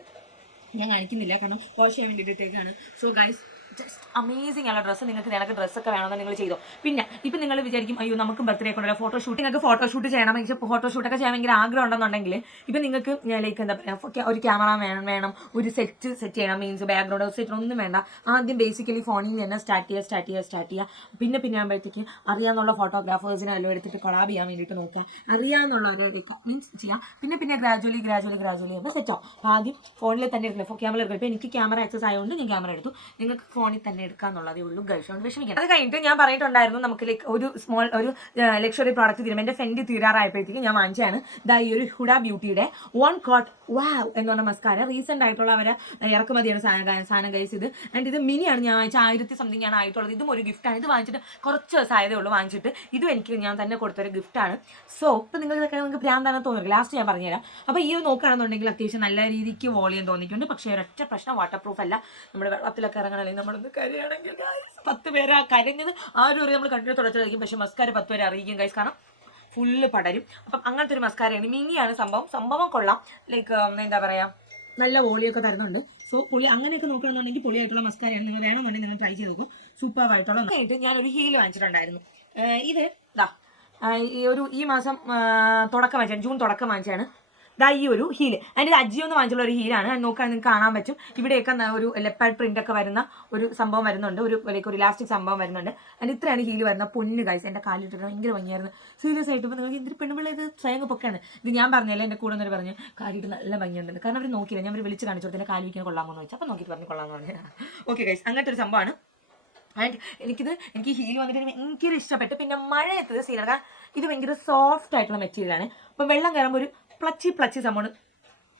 ഞാൻ കാണിക്കുന്നില്ല. കാരണം വാഷ് ചെയ്യാൻ വേണ്ടിയിട്ടേക്കാണ് സോ ഗൈസ് ജസ്റ്റ് അമേസിംഗ് ആയുള്ള ഡ്രസ്സ് നിങ്ങൾക്ക് നിനക്ക് ഡ്രസ്സൊക്കെ വേണമെന്ന് നിങ്ങൾ ചെയ്തോ. പിന്നെ ഇപ്പം നിങ്ങൾ വിചാരിക്കും അയ്യോ നമുക്ക് ബർത്ത്ഡേ കൊണ്ടല്ലോ ഫോട്ടോ ഷൂട്ട് നിങ്ങൾക്ക് ഫോട്ടോ ഷൂട്ട് ചെയ്യണം. എനിക്ക് ഫോട്ടോ ഷൂട്ടൊക്കെ ചെയ്യാൻ ഭയങ്കര ആഗ്രഹം ഉണ്ടെന്നുണ്ടെങ്കിൽ ഇപ്പം നിങ്ങൾക്ക് ലൈക്ക് എന്താ പറയുക ഒരു ക്യാമറ വേണം വേണം ഒരു സെറ്റ് സെറ്റ് ചെയ്യണം മീൻസ് ബാക്ക്ഗ്രൗണ്ട് സെറ്റ് ഒന്നും വേണ്ട. ആദ്യം ബേസിക്കലി ഫോണിൽ നിന്ന് തന്നെ സ്റ്റാർട്ട് ചെയ്യുക സ്റ്റാർട്ട് ചെയ്യുക സ്റ്റാർട്ട് ചെയ്യുക. പിന്നെ പിന്നെ ആകുമ്പോഴത്തേക്ക് അറിയാമെന്നുള്ള ഫോട്ടോഗ്രാഫേഴ്സിനെ എല്ലാം എടുത്തിട്ട് കൊളാബ് ചെയ്യാൻ വേണ്ടിയിട്ട് നോക്കുക. അറിയാമെന്നുള്ളവരെ മീൻസ് ചെയ്യുക പിന്നെ പിന്നെ ഗ്രാജുവലി ഗ്രാജുവലി ഗ്രാജുവലി ആകുമ്പോൾ സെറ്റ് ആവും. ആദ്യം ഫോണിൽ തന്നെ എടുക്കില്ല? ക്യാമറ എടുക്കില്ല? ഇപ്പോൾ എനിക്ക് ക്യാമറ ആക്സസ് ആയതുകൊണ്ട് ഞാൻ ക്യാമറ എടുത്തു. നിങ്ങൾക്ക് ഫോണിൽ തന്നെ എടുക്കാന്നുള്ളതേ ഉള്ളൂ. ഗൈസ് കൊണ്ട് വിഷമിക്കാം അത് കഴിഞ്ഞിട്ട് ഞാൻ പറഞ്ഞിട്ടുണ്ടായിരുന്നു നമുക്ക് ലൈക്ക് ഒരു സ്മോൾ ഒരു ലക്ഷറി പ്രോഡക്റ്റ് തീരും. എന്റെ ഫ്രണ്ട് തീരാറായപ്പോഴത്തേക്ക് ഞാൻ വാങ്ങിച്ചാണ് ദാ ഈ ഒരു ഹുഡ ബ്യൂട്ടിയുടെ വൺ കോട്ട് വാവ് എന്ന് പറഞ്ഞ മസ്കാര റീസെന്റ് ആയിട്ടുള്ള അവരെ ഇറക്കുമതിയാണ് സാധനം സാധനം ഗൈസ് ഇത്. ആൻഡ് ഇത് മിനിയാണ്. ഞാൻ വാങ്ങിച്ച ആയിരത്തി സംതിങ് ആണ് ആയിട്ടുള്ളത്. ഇതും ഒരു ഗിഫ്റ്റാണ് ഇത് വാങ്ങിച്ചിട്ട് കുറച്ച് ദിവസമായതേ ഉള്ളൂ വാങ്ങിച്ചിട്ട്. ഇതും എനിക്ക് ഞാൻ തന്നെ കൊടുത്തൊരു ഗിഫ്റ്റാണ് സോ ഇപ്പം നിങ്ങൾ ഇതൊക്കെ നിങ്ങൾക്ക് ഭ്രാന്താണെന്ന് തോന്നുന്നില്ല. ലാസ്റ്റ് ഞാൻ പറഞ്ഞുതരാം. അപ്പോൾ ഈ നോക്കുകയാണെന്നുണ്ടെങ്കിൽ അത്യാവശ്യം നല്ല രീതിക്ക് വോളിയം തോന്നിക്കുന്നുണ്ട് പക്ഷേ ഒരൊറ്റ പ്രശ്നം വാട്ടർ പ്രൂഫ് അല്ല. നമ്മുടെ വെള്ളത്തിലൊക്കെ ഇറങ്ങണമെങ്കിൽ നമ്മളൊന്ന് കരയാണെങ്കിൽ പത്ത് പേര് ആ കരഞ്ഞത്. ആരും ഒരു നമ്മൾ കണ്ടിട്ട് തുടച്ചതായിരിക്കും പക്ഷെ മസ്കാര പത്ത് പേരെ അറിയിക്കും ഗൈസ് കാരണം ഫുള്ള് പടരും. അപ്പം അങ്ങനത്തെ ഒരു മസ്കാരയാണ് മിനിയാണ് സംഭവം. സംഭവം കൊള്ളാം. ലൈക്ക് എന്താ പറയുക നല്ല വോളിയൊക്കെ തരുന്നുണ്ട്. സോ പുളി അങ്ങനെയൊക്കെ നോക്കുകയാണെന്നുണ്ടെങ്കിൽ പൊളിയായിട്ടുള്ള മസ്കാരയാണ് നിങ്ങൾ വേണമെന്നുണ്ടെങ്കിൽ നിങ്ങൾ ട്രൈ ചെയ്ത് നോക്കും. സൂപ്പർ ആയിട്ടുള്ള ആയിട്ട് ഞാനൊരു ഹീൽ വാങ്ങിച്ചിട്ടുണ്ടായിരുന്നു. ഇത് ഇതാ ഈ ഒരു ഈ മാസം തുടക്കം വാങ്ങിച്ചാണ്. ജൂൺ തുടക്കം വാങ്ങിച്ചാണ്. ദാ ഈ ഒരു ഹീൽ അതിന്റെ അജിയോ എന്ന് വാങ്ങിച്ചുള്ള ഒരു ഹീലാണ് നോക്കാൻ നിങ്ങൾക്ക് കാണാൻ പറ്റും. ഇവിടെയൊക്കെ ഒരു ലെപ്പേഡ് പ്രിന്റ് ഒക്കെ വരുന്ന ഒരു സംഭവം വരുന്നുണ്ട്. ഒരു ലൈക്ക് ഒരു ഇലാസ്റ്റിക് സംഭവം വരുന്നുണ്ട്. അതിന് ഇത്രയാണ് ഹീൽ വരുന്ന പൊന്ന് ഗൈസ് എന്റെ കാലിട്ടിട്ട് ഭയങ്കര ഭംഗിയായിരുന്നു. സീരിയസ് ആയിട്ട് ഇപ്പോൾ നിങ്ങൾക്ക് എന്തൊരു പെണ്ണുപിള്ള ഇത്? സ്വയം പൊക്കെയാണ് ഇത് ഞാൻ പറഞ്ഞല്ലേ എന്റെ കൂടെ നിന്ന് പറഞ്ഞു കാലിട്ട് നല്ല ഭംഗിയുണ്ട് കാരണം അവർ നോക്കിയില്ല. ഞാൻ അവർ വിളിച്ച് കാണിച്ചു കാൽ വയ്ക്കാൻ കൊള്ളാമെന്ന് വെച്ചാൽ അപ്പോൾ നോക്കിയിട്ട് പറഞ്ഞു കൊള്ളാമെന്ന് പറഞ്ഞു. ഓക്കെ ഗൈസ് അങ്ങനത്തെ ഒരു സംഭവമാണ്. ആൻഡ് എനിക്കിത് എനിക്ക് ഹീൽ വന്നിട്ട് ഭയങ്കര ഇഷ്ടപ്പെട്ടു. പിന്നെ മഴയത്തത് സീലാണ് കാരണം ഇത് ഭയങ്കര സോഫ്റ്റ് ആയിട്ടുള്ള മെറ്റീരിയലാണ് അപ്പം വെള്ളം കയറുമ്പോൾ ഒരു പ്ലച്ചി പ്ലച്ചി സംഭവമാണ്.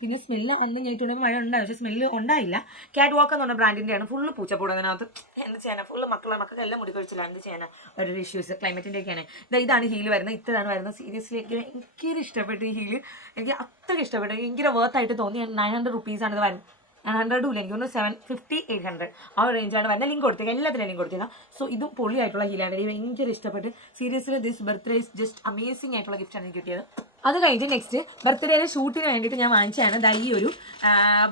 പിന്നെ സ്മെല്ല് അന്ന് കഴിഞ്ഞിട്ടുണ്ടെങ്കിൽ മഴ ഉണ്ടായി. പക്ഷേ സ്മെല്ല് ഉണ്ടായില്ല. കാറ്റ് വാക്ക് എന്ന് പറഞ്ഞ ബ്രാൻഡിന്റെയാണ് ഫുള്ള് പൂച്ചപ്പൂട് അതിനകത്ത്. എന്ത് ചെയ്യാനാ? ഫുള്ള് മക്കളെ മക്കൾക്ക് എല്ലാം മുടി കഴിച്ചില്ല എന്ത് ചെയ്യാനാ? ഒരു ഇഷ്യൂസ് ക്ലൈമറ്റിന്റെ ഒക്കെയാണ്. ഇതാ ഇതാണ് ഹീൽ വരുന്നത്. ഇത്രയാണ് വരുന്നത്. സീരിയസ്ലി എനിക്ക് ഭയങ്കര ഇഷ്ടപ്പെട്ടു ഈ ഹീൽ എനിക്ക് അത്രയ്ക്ക് ഇഷ്ടപ്പെട്ടു. ഭയങ്കര വർത്തായിട്ട് തോന്നി. നയൻ ഹൺഡ്രഡ് റുപ്പീസാണ് ഇത് വരുന്നത്. ഹൺഡ്രഡും എനിക്ക് തോന്നുന്നു സെവൻ ഫിഫ്റ്റി എയ്റ്റ് ഹൺഡ്രഡ് ആ ഒരു റേഞ്ചാണ് വരുന്നത് ലിങ്ക് കൊടുത്തേക്ക്. എല്ലാത്തിനും ലിങ്ക് കൊടുത്തേക്കാം. സോ ഇതും പൊളിയായിട്ടുള്ള ഹീലാണ് എനിക്ക് ഭയങ്കര ഇഷ്ടപ്പെട്ട് seriously this birthday is just amazing ആയിട്ടുള്ള ഗിഫ്റ്റാണ് എനിക്ക് കിട്ടിയത്. അത് കഴിഞ്ഞ് നെക്സ്റ്റ് ബർത്ത്ഡേയുടെ ഷൂട്ടിന് വേണ്ടിയിട്ട് ഞാൻ വാങ്ങിച്ചതാണ് ദൈ ഒരു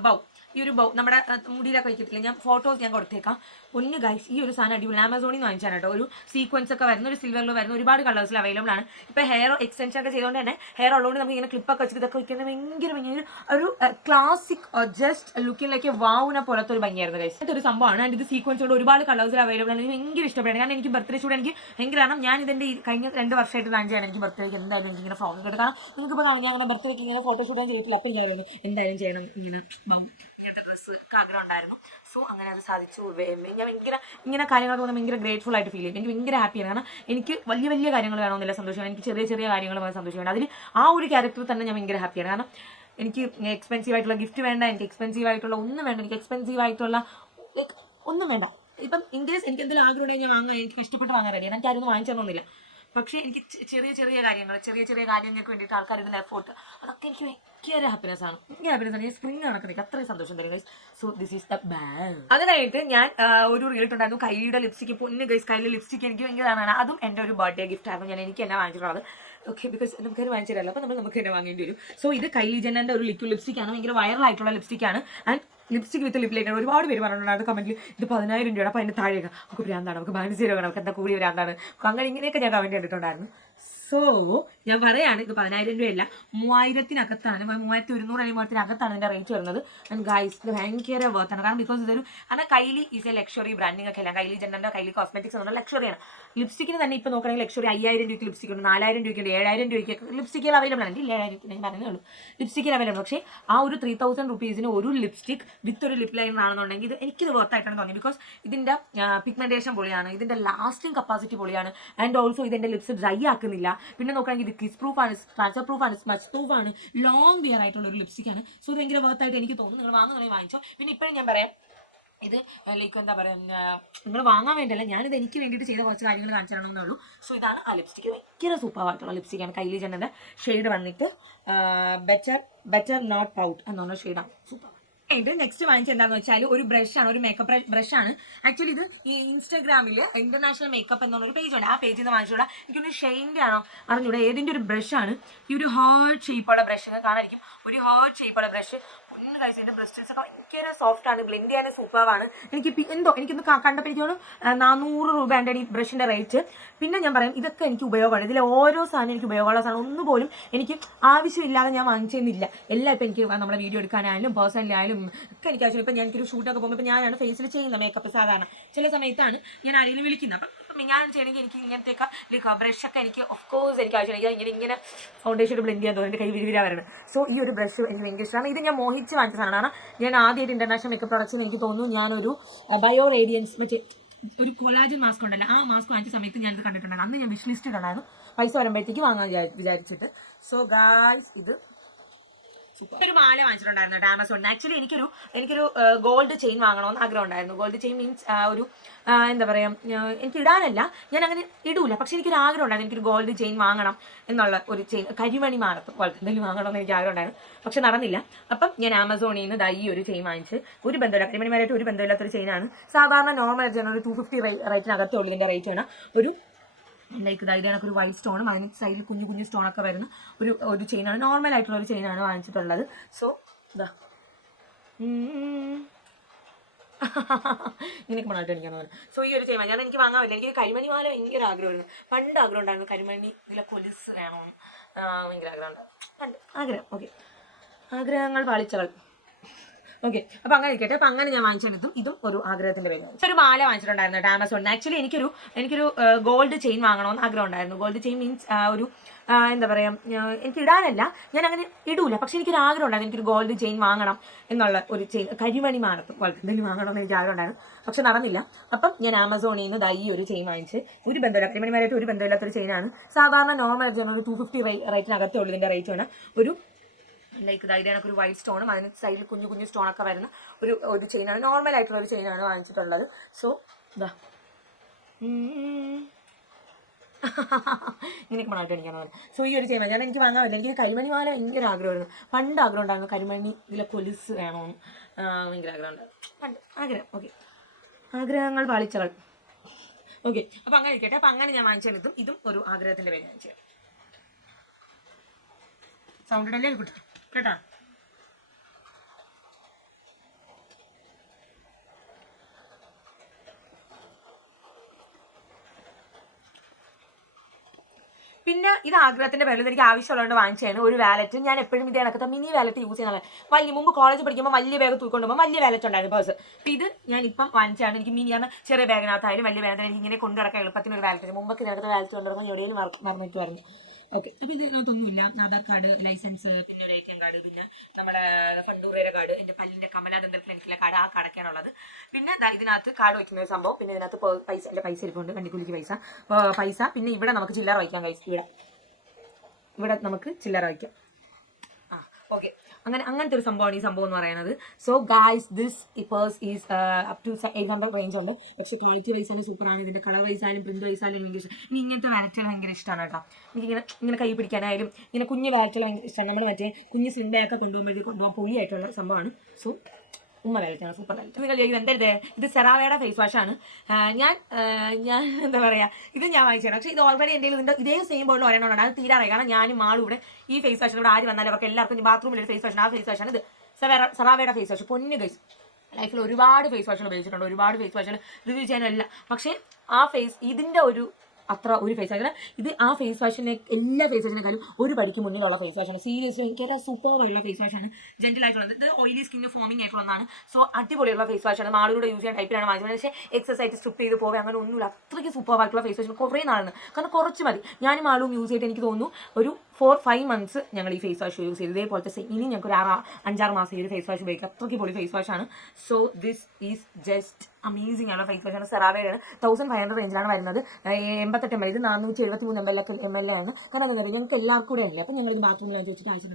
ബൗ ഈ ഒരു ബൗ നമ്മുടെ മുടിയിലൊക്കെ വയ്ക്കത്തില്ല ഞാൻ ഫോട്ടോസ് ഞാൻ കൊടുത്തേക്കാം. ഒന്ന് ഗൈസ് ഈ ഒരു സാധനം അടിപൊളി. ആമസോണിൽ നിന്ന് വാങ്ങിച്ചാണ് കേട്ടോ. ഒരു സീക്വൻസ് ഒക്കെ വരുന്ന ഒരു സിൽവറിൽ വരുന്ന ഒരുപാട് കളേഴ്സിൽ അവൈലബിൾ ആണ്. ഇപ്പോൾ ഹെയർ എക്സ്റ്റൻഷൻ ഒക്കെ ചെയ്തുകൊണ്ട് തന്നെ ഹെയർ ഉള്ളതുകൊണ്ട് നമുക്ക് ഇങ്ങനെ ക്ലിപ്പൊക്കെ വെച്ചിട്ട് ഇതൊക്കെ വയ്ക്കുന്നത് ഭയങ്കര ഭംഗി ഒരു ക്ലാസിക് ജസ്റ്റ് ലുക്കിലേക്ക് വാവുന്ന പോലത്തെ ഒരു ഭംഗിയായിരുന്നു ഗൈസ് ഇതൊരു സംഭവമാണ്. ആൻഡ് ഇത് സീക്വൻസ് കൊണ്ട് ഒരുപാട് കളേഴ്സിൽ അവൈലബിൾ ആണ്. എനിക്ക് ഭയങ്കര ഇഷ്ടപ്പെടുന്നത് കാരണം എനിക്ക് ബർത്ത്ഡേ ഷൂട്ട് എനിക്ക് ഭയങ്കര കാരണം ഞാൻ ഇതിന്റെ കഴിഞ്ഞ രണ്ട് വർഷമായിട്ട് ചെയ്യണം എനിക്ക് ബർത്ത്ഡേക്ക് എന്തായാലും എനിക്ക് ഇങ്ങനെ ഫോട്ടോ കിട്ടും കാരണം നിങ്ങൾക്ക് ഇപ്പോൾ ഞാൻ അങ്ങനെ ബർത്ത്ഡേക്ക് ഇങ്ങനെ ഫോട്ടോ ഷൂട്ട് ചെയ്തിട്ടില്ല. അപ്പോൾ ഞാൻ എന്തായാലും ചെയ്യണം. ഇങ്ങനെ ഇങ്ങനത്തെ ഡ്രസ്സ് ആഗ്രഹം ഉണ്ടായിരുന്നു. സോ അങ്ങനെ അത് സാധിച്ചു. ഞാൻ ഭയങ്കര ഇങ്ങനെ കാര്യങ്ങളൊക്കെ വന്നാൽ ഭയങ്കര ഗ്രേറ്റ്ഫുൾ ആയിട്ട് ഫീൽ ചെയ്യും. എനിക്ക് ഭയങ്കര ഹാപ്പിയാണ് കാരണം എനിക്ക് വലിയ വലിയ കാര്യങ്ങൾ വേണമെന്നില്ല സന്തോഷമാണ്. എനിക്ക് ചെറിയ ചെറിയ കാര്യങ്ങൾ വേണം സന്തോഷമാണ് അതിൽ ആ ഒരു ക്യാരക്ടർ തന്നെ ഞാൻ ഭയങ്കര ഹാപ്പിയാണ് കാരണം എനിക്ക് എക്സ്പെൻസീവ് ആയിട്ടുള്ള ഗിഫ്റ്റ് വേണ്ട എനിക്ക് എക്സ്പെൻസീവ് ആയിട്ടുള്ള ഒന്നും വേണ്ട എനിക്ക് എക്സ്പെൻസീവ് ആയിട്ടുള്ള ഒന്നും വേണ്ട. ഇപ്പം ഇൻ കേസ് എനിക്ക് എന്തെങ്കിലും ആഗ്രഹം ഉണ്ടെങ്കിൽ ഞാൻ വാങ്ങാൻ എനിക്ക് ഇഷ്ടപ്പെട്ട് വാങ്ങാൻ റെഡിയാണ് എനിക്ക് ആരും വാങ്ങിച്ചു തന്നൊന്നുമില്ല പക്ഷേ എനിക്ക് ചെറിയ ചെറിയ കാര്യങ്ങൾ ചെറിയ ചെറിയ കാര്യങ്ങൾക്ക് വേണ്ടിയിട്ട് ആൾക്കാർ ഇതിന് എഫോർട്ട് അതൊക്കെ എനിക്ക് ഭയങ്കര ഹാപ്പിനെസ് ആണ്. ഭയങ്കര ഹാപ്പിനെസ് ആണ്. ഈ സ്പ്രിംഗ് നടക്കുന്നത് അത്രയും സന്തോഷം തരും guys so this is the bag അത് കഴിഞ്ഞിട്ട് ഞാൻ ഒരു റീൽ ഉണ്ടായിരുന്നു കൈയുടെ ലിപ്സ്റ്റിക്ക് പൊന്ന് ഗൈസ് കയ്യിലെ ലിപ്സ്റ്റിക്ക് എനിക്ക് ഭയങ്കര അതും എന്റെ ഒരു ബർത്ത്ഡേ ഗിഫ്റ്റ് ആയിരുന്നു. ഞാൻ എനിക്ക് എന്നെ വാങ്ങിച്ചിട്ടുള്ളത്. ഓക്കെ ബിക്കോസ് നമുക്ക് തന്നെ വാങ്ങിച്ചിട്ടല്ല അപ്പോൾ നമ്മൾ നമുക്ക് തന്നെ വാങ്ങേണ്ടി വരും. സോ ഇത് കൈ ജനന്റെ ഒരു ലിക്വിഡ് ലിപ്സ്റ്റിക് ആണ്. ഭയങ്കര വൈറലായിട്ടുള്ള ലിപ്സ്റ്റിക് ആണ്. And lipstick with lip liner ഒരുപാട് പേര് പറഞ്ഞിട്ടുണ്ടായിരുന്നു കമന്റിൽ ഇത് പതിനായിരം രൂപയാണ് അപ്പോൾ അതിന്റെ താഴെയൊക്കെ. നമുക്ക് ഭ്രാന്താണ്. നമുക്ക് മാനസിക രോഗം നമുക്ക് എന്താ കൂടി ഭ്രാന്താണ്. അങ്ങനെ ഇങ്ങനെയൊക്കെ ഞാൻ കമന്റ് കണ്ടിട്ടുണ്ടായിരുന്നു സോ ഞാൻ പറയാണ് ഇത് പതിനായിരം രൂപയല്ല മൂവായിരത്തിനകത്താണ്. മൂവായിരത്തി ഒരുന്നൂറ് അല്ലെങ്കിൽ മൂവായിരത്തിനകത്താണ് ഇതിന്റെ റേറ്റ് വരുന്നത്. ഗൈസ് ഇത് ഭയങ്കര വർത്താണ് കാരണം ബിക്കോസ് ഇതൊരു കാരണം Kylie is a luxury branding ഒക്കെ അല്ല കൈലി ജെൻഡറിന്റെ കൈലി കോസ്മെറ്റിക്സ് എന്ന് പറഞ്ഞാൽ ലക്ഷറിയാണ് ലിപ്സ്റ്റിക്കിന് തന്നെ ഇപ്പോൾ നോക്കുകയാണെങ്കിൽ ലക്ഷറി അയ്യായിരം രൂപയ്ക്ക് ലിപ്സ്റ്റിക് ഉണ്ട് നാലായിരം രൂപയ്ക്കുണ്ട് ഏഴായിരം രൂപയ്ക്ക് ലിപ്സ്റ്റിക്കിൽ അവൈലബിൾ ആണ്. ഇല്ല ഏഴായിരത്തി ഞാൻ പറഞ്ഞേ ഉള്ളൂ. ലിപ്സ്റ്റിക്കിൽ അവൈലബിൾ പക്ഷേ ആ ഒരു ത്രീ തൗസൻഡ് റുപ്പീസിന് ഒരു ലിപ്സ്റ്റിക് വിത്ത് ഒരു ലിപ് ലൈനർ ആണെന്നുണ്ടെങ്കിൽ ഇത് എനിക്കിത് വർത്തായിട്ടാണ് തോന്നി ബിക്കോസ് ഇതിന്റെ പിഗ്മെന്റേഷൻ പൊളിയാണ് ഇതിന്റെ ലാസ്റ്റിംഗ് കപ്പാസിറ്റി പൊളിയാണ്. ആൻഡ് ഓൾസോ ഇതിന്റെ ലിപ്സ് ഡ്രൈ ആക്കുന്നില്ല. പിന്നെ നോക്കുകയാണെങ്കിൽ ഇത് കിസ് പ്രൂഫ് ആണ് ട്രാൻസ്ഫർ പ്രൂഫ് ആണ് സ്മച്ച് പ്രൂഫ് ആണ് ലോങ് വിയർ ആയിട്ടുള്ള ഒരു ലിപ്സ്റ്റിക് ആണ്. സോ ഇത് ഭയങ്കര വർത്തായിട്ട് എനിക്ക് തോന്നുന്നു. നിങ്ങൾ വാങ്ങുന്നതായി വാങ്ങിച്ചോ. പിന്നെ ഇപ്പോഴും ഞാൻ പറയാം ഇത് ലൈക്ക് എന്താ പറയുക നിങ്ങൾ വാങ്ങാൻ വേണ്ടിയല്ല ഞാനിത് എനിക്ക് വേണ്ടിയിട്ട് ചെയ്ത കുറച്ച് കാര്യങ്ങൾ കാണിച്ചു ഉള്ളൂ. സോ ഇതാണ് ആ ലിപ്സ്റ്റിക്ക് ഭയങ്കര സൂപ്പർ ആയിട്ടുള്ള ലിപ്സ്റ്റിക്കാണ് കൈലി ജെന്നന്റെ ഷെയ്ഡ് വന്നിട്ട് ബെറ്റർ ബെറ്റർ നോട്ട് പൗട്ട് എന്ന് പറഞ്ഞ ഷെയ്ഡാണ് സൂപ്പർ ഇത് നെക്സ്റ്റ് വാങ്ങിച്ച എന്താന്ന് വെച്ചാൽ ഒരു ബ്രഷാണ് ഒരു മേക്കപ്പ് ബ്രഷ് ആണ്. ആക്ച്വലി ഇത് ഈ ഇൻസ്റ്റാഗ്രാമിൽ ഇന്റർനാഷണൽ മേക്കപ്പ് എന്നുള്ള ഒരു പേജ് ഉണ്ട്. ആ പേജിൽ നിന്ന് വാങ്ങിച്ചോളാം എനിക്കൊരു ഷെയിന്റെ ആണോ? അറിഞ്ഞൂടാ. ഏതിന്റെ ഒരു ബ്രഷാണ് ഈ ഒരു ഹാർഡ് ഷേപ്പുള്ള ബ്രഷ് കാണാതിരിക്കും. ഒരു ഹാർഡ് ഷേപ്പുള്ള ബ്രഷ് ഒന്ന് കഴിച്ചതിന്റെ എന്റെ ബ്രസ്റ്റൽസ് ഒക്കെ ഭയങ്കര സോഫ്റ്റ് ആണ് ബ്ലെൻഡ് ചെയ്യാൻ സൂപ്പറാണ് എനിക്ക് എന്തോ എനിക്കൊന്ന് കണ്ടപ്പോഴത്തേക്കോളും നാനൂറ് രൂപ തോന്നുന്നു നാനൂറ് രൂപയുടെ ഈ ബ്രഷിന്റെ റേറ്റ് പിന്നെ ഞാൻ പറയും ഇതൊക്കെ എനിക്ക് ഉപയോഗമാണ്. ഇതിലെ ഓരോ സാധനം എനിക്ക് ഉപയോഗമുള്ള സാധനം. ഒന്നുപോലും എനിക്ക് ആവശ്യമില്ലാതെ ഞാൻ വാങ്ങിച്ചതെന്നില്ല എല്ലാം ഇപ്പം എനിക്ക് നമ്മുടെ വീഡിയോ എടുക്കാനായാലും പേഴ്സണലി ആയാലും ഒക്കെ എനിക്ക് ആവശ്യം ഇപ്പം എനിക്കൊരു ഷൂട്ടൊക്കെ പോകുമ്പോൾ ഇപ്പം ഞാനാണ് ഫേസിൽ ചെയ്യുന്ന മേക്കപ്പ് സാധാരണ. ചില സമയത്താണ് ഞാൻ ആരെങ്കിലും വിളിക്കുന്നത്. അപ്പം അപ്പം ഞാൻ ചെയ്യണമെങ്കിൽ എനിക്ക് ഇങ്ങനത്തെ ലൈക്ക് ബ്രഷൊക്കെ എനിക്ക് ഓഫ് കോഴ്സ് എനിക്ക് ആവശ്യം എനിക്ക് ഇങ്ങനെ ഇങ്ങനെ ഫൗണ്ടേഷൻ ബ്ലെൻഡ് ചെയ്യാൻ തോന്നുന്നു. എന്റെ കൈ വിരിവിരാ വരണം സോ ഈ ഒരു ബ്രഷ് എനിക്ക് ഭയങ്കര ഇഷ്ടമാണ് ഇത് ഞാൻ മോഹിച്ച് വാങ്ങിച്ച സാധനമാണ്. ഞാൻ ആദ്യമായിട്ട് ഇന്റർനാഷണൽ മേക്കപ്പ് പ്രൊഡക്ട്സിന് എനിക്ക് തോന്നുന്നു ഞാനൊരു ബയോ റേഡിയൻസ് മറ്റേ ഒരു കൊലാജൻ മാസ്ക് ഉണ്ടല്ലോ. ആ മാസ്ക് വാങ്ങിച്ച സമയത്ത് ഞാനിത് കണ്ടിട്ടുണ്ടായിരുന്നു. അന്ന് ഞാൻ വിഷ് ഉണ്ടായിരുന്നു പൈസ വരുമ്പോഴത്തേക്ക് വാങ്ങാൻ വിചാരിച്ചിട്ട്. സോ ഗായ്സ് ഇത് ഒരു മാല വാങ്ങിച്ചിട്ടുണ്ടായിരുന്നു കേട്ടോ ആമസോണിന് ആക്ച്വലി എനിക്കൊരു എനിക്കൊരു ഗോൾഡ് ചെയിൻ വാങ്ങണമെന്ന് ആഗ്രഹം ഉണ്ടായിരുന്നു ഗോൾഡ് ചെയിൻ മീൻസ് ഒരു എന്താ പറയുക എനിക്ക് ഇടാനല്ല ഞാൻ അങ്ങനെ ഇടൂല. പക്ഷെ എനിക്കൊരു ആഗ്രഹം ഉണ്ടായിരുന്നു എനിക്കൊരു ഗോൾഡ് ചെയിൻ വാങ്ങണം എന്നുള്ള ഒരു ചെയിൻ കരിമണി മാറത്ത് പോലത്തെ എന്തെങ്കിലും വാങ്ങണം എന്ന് എനിക്ക് ആഗ്രഹം ഉണ്ടായിരുന്നു പക്ഷെ നടന്നില്ല. അപ്പം ഞാൻ ആമസോണിൽ നിന്ന് ഈ ഒരു ചെയിൻ വാങ്ങിച്ച് ഒരു ബന്ധമില്ല കരിമണിമാരായിട്ട് ഒരു ബന്ധമില്ലാത്തൊരു ചെയിനാണ് സാധാരണ നോർമൽ ജനറൽ ടു ഫിഫ്റ്റി റേറ്റിനകത്തുള്ളതിന്റെ റേറ്റ് ആണ്. ഒരു ലൈക്ക് ഇതായത് ഒരു വൈറ്റ് സ്റ്റോണും അതിന് സൈഡിൽ കുഞ്ഞു കുഞ്ഞു സ്റ്റോണൊക്കെ വരുന്ന ഒരു ഒരു ചെയിനാണ് നോർമൽ ആയിട്ടുള്ള ഒരു ചെയിനാണ് വാങ്ങിച്ചിട്ടുള്ളത്. സോ ഇതാ. ഇങ്ങനെയൊക്കെ മണായിട്ട് എനിക്ക് തോന്നുന്നു. സോ ഈ ഒരു ചെയ്യുമ്പോൾ ഞാൻ എനിക്ക് വാങ്ങാമില്ല എനിക്ക് കരിമണി മാല ഭയങ്കര ആഗ്രഹമായിരുന്നു. പണ്ട് ആഗ്രഹം ഉണ്ടായിരുന്നു കരിമണി ഇതിലെ കൊലുസ് വേണം ഭയങ്കര ആഗ്രഹം ആഗ്രഹമുണ്ട് പണ്ട്. ആഗ്രഹം. ഓക്കെ ആഗ്രഹങ്ങൾ പാളിച്ചകൾ. ഓക്കെ അപ്പൊ അങ്ങനെ ഇരിക്കട്ടെ. അപ്പൊ അങ്ങനെ ഞാൻ വാങ്ങിച്ചെടുത്തും ഇതും ഒരു ആഗ്രഹത്തിന്റെ പേര് ഒരു മാല വാങ്ങിച്ചിട്ടുണ്ടായിരുന്നു കേട്ടോ ആമസോണിൽ ആക്ച്വലി എനിക്കൊരു എനിക്കൊരു ഗോൾഡ് ചെയിൻ വാങ്ങണമെന്ന് ആഗ്രഹം ഉണ്ടായിരുന്നു. ഗോൾഡ് ചെയിൻ മീൻസ് ഒരു എന്താ പറയാ എനിക്ക് ഇടാനല്ല. ഞാൻ അങ്ങനെ ഇടൂല. പക്ഷെ എനിക്കൊരു ആഗ്രഹം ഉണ്ടായിരുന്നു. എനിക്കൊരു ഗോൾഡ് ചെയിൻ വാങ്ങണം എന്നുള്ള ഒരു ചെയിൻ കരിമണി മാറത്ത് ഗോൾഡ് എന്തെങ്കിലും വാങ്ങണം എന്ന് എനിക്ക് ആഗ്രഹം ഉണ്ടായിരുന്നു. പക്ഷെ നടന്നില്ല. അപ്പം ഞാൻ ആമസോണിൽ നിന്ന് ദാ ഒരു ചെയിൻ വാങ്ങിച്ച് ഒരു ബന്ധമില്ല കരിമണിമാരായിട്ട് ഒരു ബന്ധമില്ലാത്തൊരു ചെയിനാണ് സാധാരണ നോർമൽ ഒരു ടു ഫിഫ്റ്റി റേറ്റിനകത്തേ ഉള്ളൂ റേറ്റ് ആണ്. ഒരു ലൈക്ക് ഇതായത് കണക്ക് ഒരു വൈറ്റ് സ്റ്റോണും അതിന് സൈഡിൽ കുഞ്ഞു കുഞ്ഞു സ്റ്റോണൊക്കെ വരുന്ന ഒരു ഒരു ചെയിനാണ് നോർമൽ ആയിട്ടുള്ള ഒരു ചെയിനാണ് വാങ്ങിച്ചിട്ടുള്ളത്. സോ ഇതാ. ഇങ്ങനെയൊക്കെ മണായിട്ട് എനിക്കാണ് സോ ഈ ഒരു ചെയിൻ ഞാൻ എനിക്ക് വാങ്ങാൻ പറ്റില്ല. എനിക്ക് കരിമണി മാല ഭയങ്കര ആഗ്രഹമായിരുന്നു. പണ്ട് ആഗ്രഹം ഉണ്ടായിരുന്നു കരിമണി ഇതിലെ കൊലുസ് വേണമെന്ന് ഭയങ്കര ആഗ്രഹം ഉണ്ടായിരുന്നു. പണ്ട്. ആഗ്രഹം. ഓക്കെ ആഗ്രഹങ്ങൾ പാളിച്ചകൾ. ഓക്കെ അപ്പം അങ്ങനെ ഇരിക്കട്ടെ. അപ്പം അങ്ങനെ ഞാൻ വാങ്ങിച്ചാൽ ഇതും ഇതും ഒരു ആഗ്രഹത്തിന്റെ പേര് ചെയ്യാം. സൗണ്ട് ഇടല്ലേ കുട്ടി? കേട്ടാ? പിന്നെ ഇത് ആഗ്രഹത്തിന്റെ പേരിൽ എനിക്ക് ആവശ്യമുള്ളതുകൊണ്ട് വാങ്ങിച്ചതാണ് ഒരു വാലറ്റ് ഞാൻ എപ്പോഴും ഇത് കണക്കത്തെ മിനി വാലറ്റ് യൂസ് ചെയ്യണം വലിയ മുമ്പ് കോളേജ് പഠിക്കുമ്പോൾ വലിയ ബാഗ് തൂക്കൊണ്ട് പോകുമ്പോൾ വലിയ വാലറ്റ് ഉണ്ടായിരുന്നു പേഴ്സ് അപ്പം ഇത് ഞാൻ ഇപ്പം വാങ്ങിച്ചാണ് എനിക്ക് മിനി ആണ് ചെറിയ ബാഗിനകത്തായാലും വലിയ ബാഗിനകത്ത് എനിക്ക് ഇങ്ങനെ കൊണ്ടു നടക്കാൻ എളുപ്പത്തിന് ഒരു വാലറ്റ് മുമ്പൊക്കെ ഇതിനകത്ത് വാലറ്റ് കൊണ്ടുവരുമ്പോൾ എവിടെയും മറന്നിട്ട് വരുന്നു ഓക്കെ അപ്പൊ ഇതിനകത്തൊന്നുമില്ല. ആധാർ കാർഡ് ലൈസൻസ് പിന്നെ ഒരു എ ടി എം കാർഡ് പിന്നെ നമ്മുടെ ഫണ്ടൂറയുടെ കാർഡ് എന്റെ പല്ലിന്റെ കമലാദന്തൽ ക്ലിനിക്കിലെ കാർഡ് ആ കടക്കാനുള്ളത് പിന്നെ ഇതിനകത്ത് കാർഡ് വയ്ക്കുന്ന ഒരു സംഭവം. പിന്നെ ഇതിനകത്ത് പൈസ അല്ല പൈസ ഇരിപ്പുണ്ട്. കണ്ടിക്കുലിക്ക് പൈസ. പൈസ. പിന്നെ ഇവിടെ നമുക്ക് ചില്ലറ വയ്ക്കാം കൈസ് ഇവിടെ. ഇവിടെ നമുക്ക് ചില്ലറ വയ്ക്കാം. ആ ഓക്കെ അങ്ങനെ അങ്ങനത്തെ ഒരു സംഭവമാണ് ഈ സംഭവം എന്ന് പറയുന്നത്. So guys this purse is up to eight hundred range ഉണ്ട്. പക്ഷേ ക്വാളിറ്റി വൈസ് ആയാലും സൂപ്പറാണ് ഇതിന്റെ കളർ വൈസ് ആയാലും പ്രിന്റ് വൈസ് ആയാലും എനിക്ക് ഇഷ്ടം ഇനി ഇങ്ങനത്തെ വാലറ്റുകൾ ഭയങ്കര ഇഷ്ടമാണ് കേട്ടോ. എനിക്ക് ഇങ്ങനെ കൈ പിടിക്കാനായാലും ഇങ്ങനെ കുഞ്ഞു വാലറ്റുകൾ ഭയങ്കര ഇഷ്ടമാണ് നമ്മൾ മറ്റേ കുഞ്ഞ് സിൻഡയൊക്കെ കൊണ്ടുപോകുമ്പോഴത്തേക്ക് കൊണ്ടുപോകാൻ പൊളിയായിട്ടുള്ള സംഭവമാണ്. സോ ഉമ്മ വാലറ്റാണ് സൂപ്പർ വാലറ്റ് നിങ്ങൾ ചോദിക്കും എന്താ ഇത്? ഇത് സെറാവയുടെ ഫേസ് വാഷാണ് ഞാൻ ഞാൻ എന്താ പറയുക ഇത് ഞാൻ വാങ്ങിച്ചാണ് പക്ഷേ ഇത് ഓൾറെഡി എന്റെ ഇതിന്റെ ഇതേ സെയിം പോലെ ഒരെണ്ണം അത് തീരാറായി. കാരണം ഞാനും ആളും ഇവിടെ ഈ ഫേസ് വാഷിന് ഇവിടെ ആര് വന്നാലും അവർക്ക് എല്ലാവർക്കും ബാത്റൂമിൽ ഒരു ഫേസ് വാഷ് ആ ഫേസ് വാഷാണ് ഇത്. സെറാ സെറാവയുടെ ഫേസ് വാഷ് പൊന്നു ഗൈസ് ലൈഫിൽ ഒരുപാട് ഫേസ് വാഷുകൾ ഉപയോഗിച്ചിട്ടുണ്ട്. ഒരുപാട് ഫേസ് വാഷുകൾ റിവ്യൂ ചെയ്യാനല്ല പക്ഷേ ആ ഫേസ് ഇതിന്റെ ഒരു അത്ര ഒരു ഫേസ് വാഷ് ഇത് ആ ഫേസ് വാഷിനെ എല്ലാ ഫേസ് വാഷിനെക്കാളും ഒരു പടിക്ക് മുന്നിലുള്ള ഫേസ് വാഷാണ് സീരിയസ്ലി എനിക്ക് സൂപ്പർ ആയിട്ടുള്ള ഫേസ് വാഷാണ് ജെന്റിൽ ആയിട്ടുള്ളത്. ഇത് ഓയിലി സ്കിന്നിന് ഫോമിംഗ് ആയിട്ടുള്ളതാണ് സോ അടിപൊളിയുള്ള ഫേസ് വാഷാണ് മാളുകൂടെ യൂസ് ചെയ്യാൻ ടൈപ്പിലാണ് വാങ്ങിച്ചത് പക്ഷേ എക്സസൈസ് സ്ട്രിപ്പ് ചെയ്ത് പോവുക അങ്ങനെ ഒന്നുമില്ല. അത്രയ്ക്ക് സൂപ്പർ ആയിട്ടുള്ള ഫേസ് വാഷ് കുറേ നാളാണ്. കാരണം കുറച്ച് മതി. ഞാനും ആളും യൂസ് ചെയ്തിട്ട് എനിക്ക് തോന്നുന്നു ഒരു ഫോർ ഫൈവ് മന്ത്സ് ഞങ്ങൾ ഈ ഫേസ് വാഷ് യൂസ് ചെയ്തു. ഇതേപോലത്തെ ഇനി ഞങ്ങൾക്ക് ഒരു ആറ് അഞ്ചാറ് മാസം ഈ ഒരു ഫേസ് വാഷ് ഉപയോഗിക്കാം. അത്രയ്ക്ക് പൊളി ഫേസ് വാഷ് ആണ്. So this is just amazing ആണ് ഫേസ് വാഷ് ആണ്. സെറാവേയാണ് തൗസൻഡ് ഫൈവ് ഹൺഡ്രഡ് റേഞ്ചിലാണ് വരുന്നത്. എൺപത്തെട്ട് എം എൽ ഇത് നാനൂറ്റി എഴുപത്തി മൂന്ന് എം എൽ എം എൽ ആണ് കാരണം എന്താ പറയുക ഞങ്ങൾക്ക് എല്ലാവർക്കും കൂടെ അല്ലേ അപ്പം ഞങ്ങൾ ഇത് ബാത്റൂമിലാണ് വെച്ചിട്ട് ആഴ്ച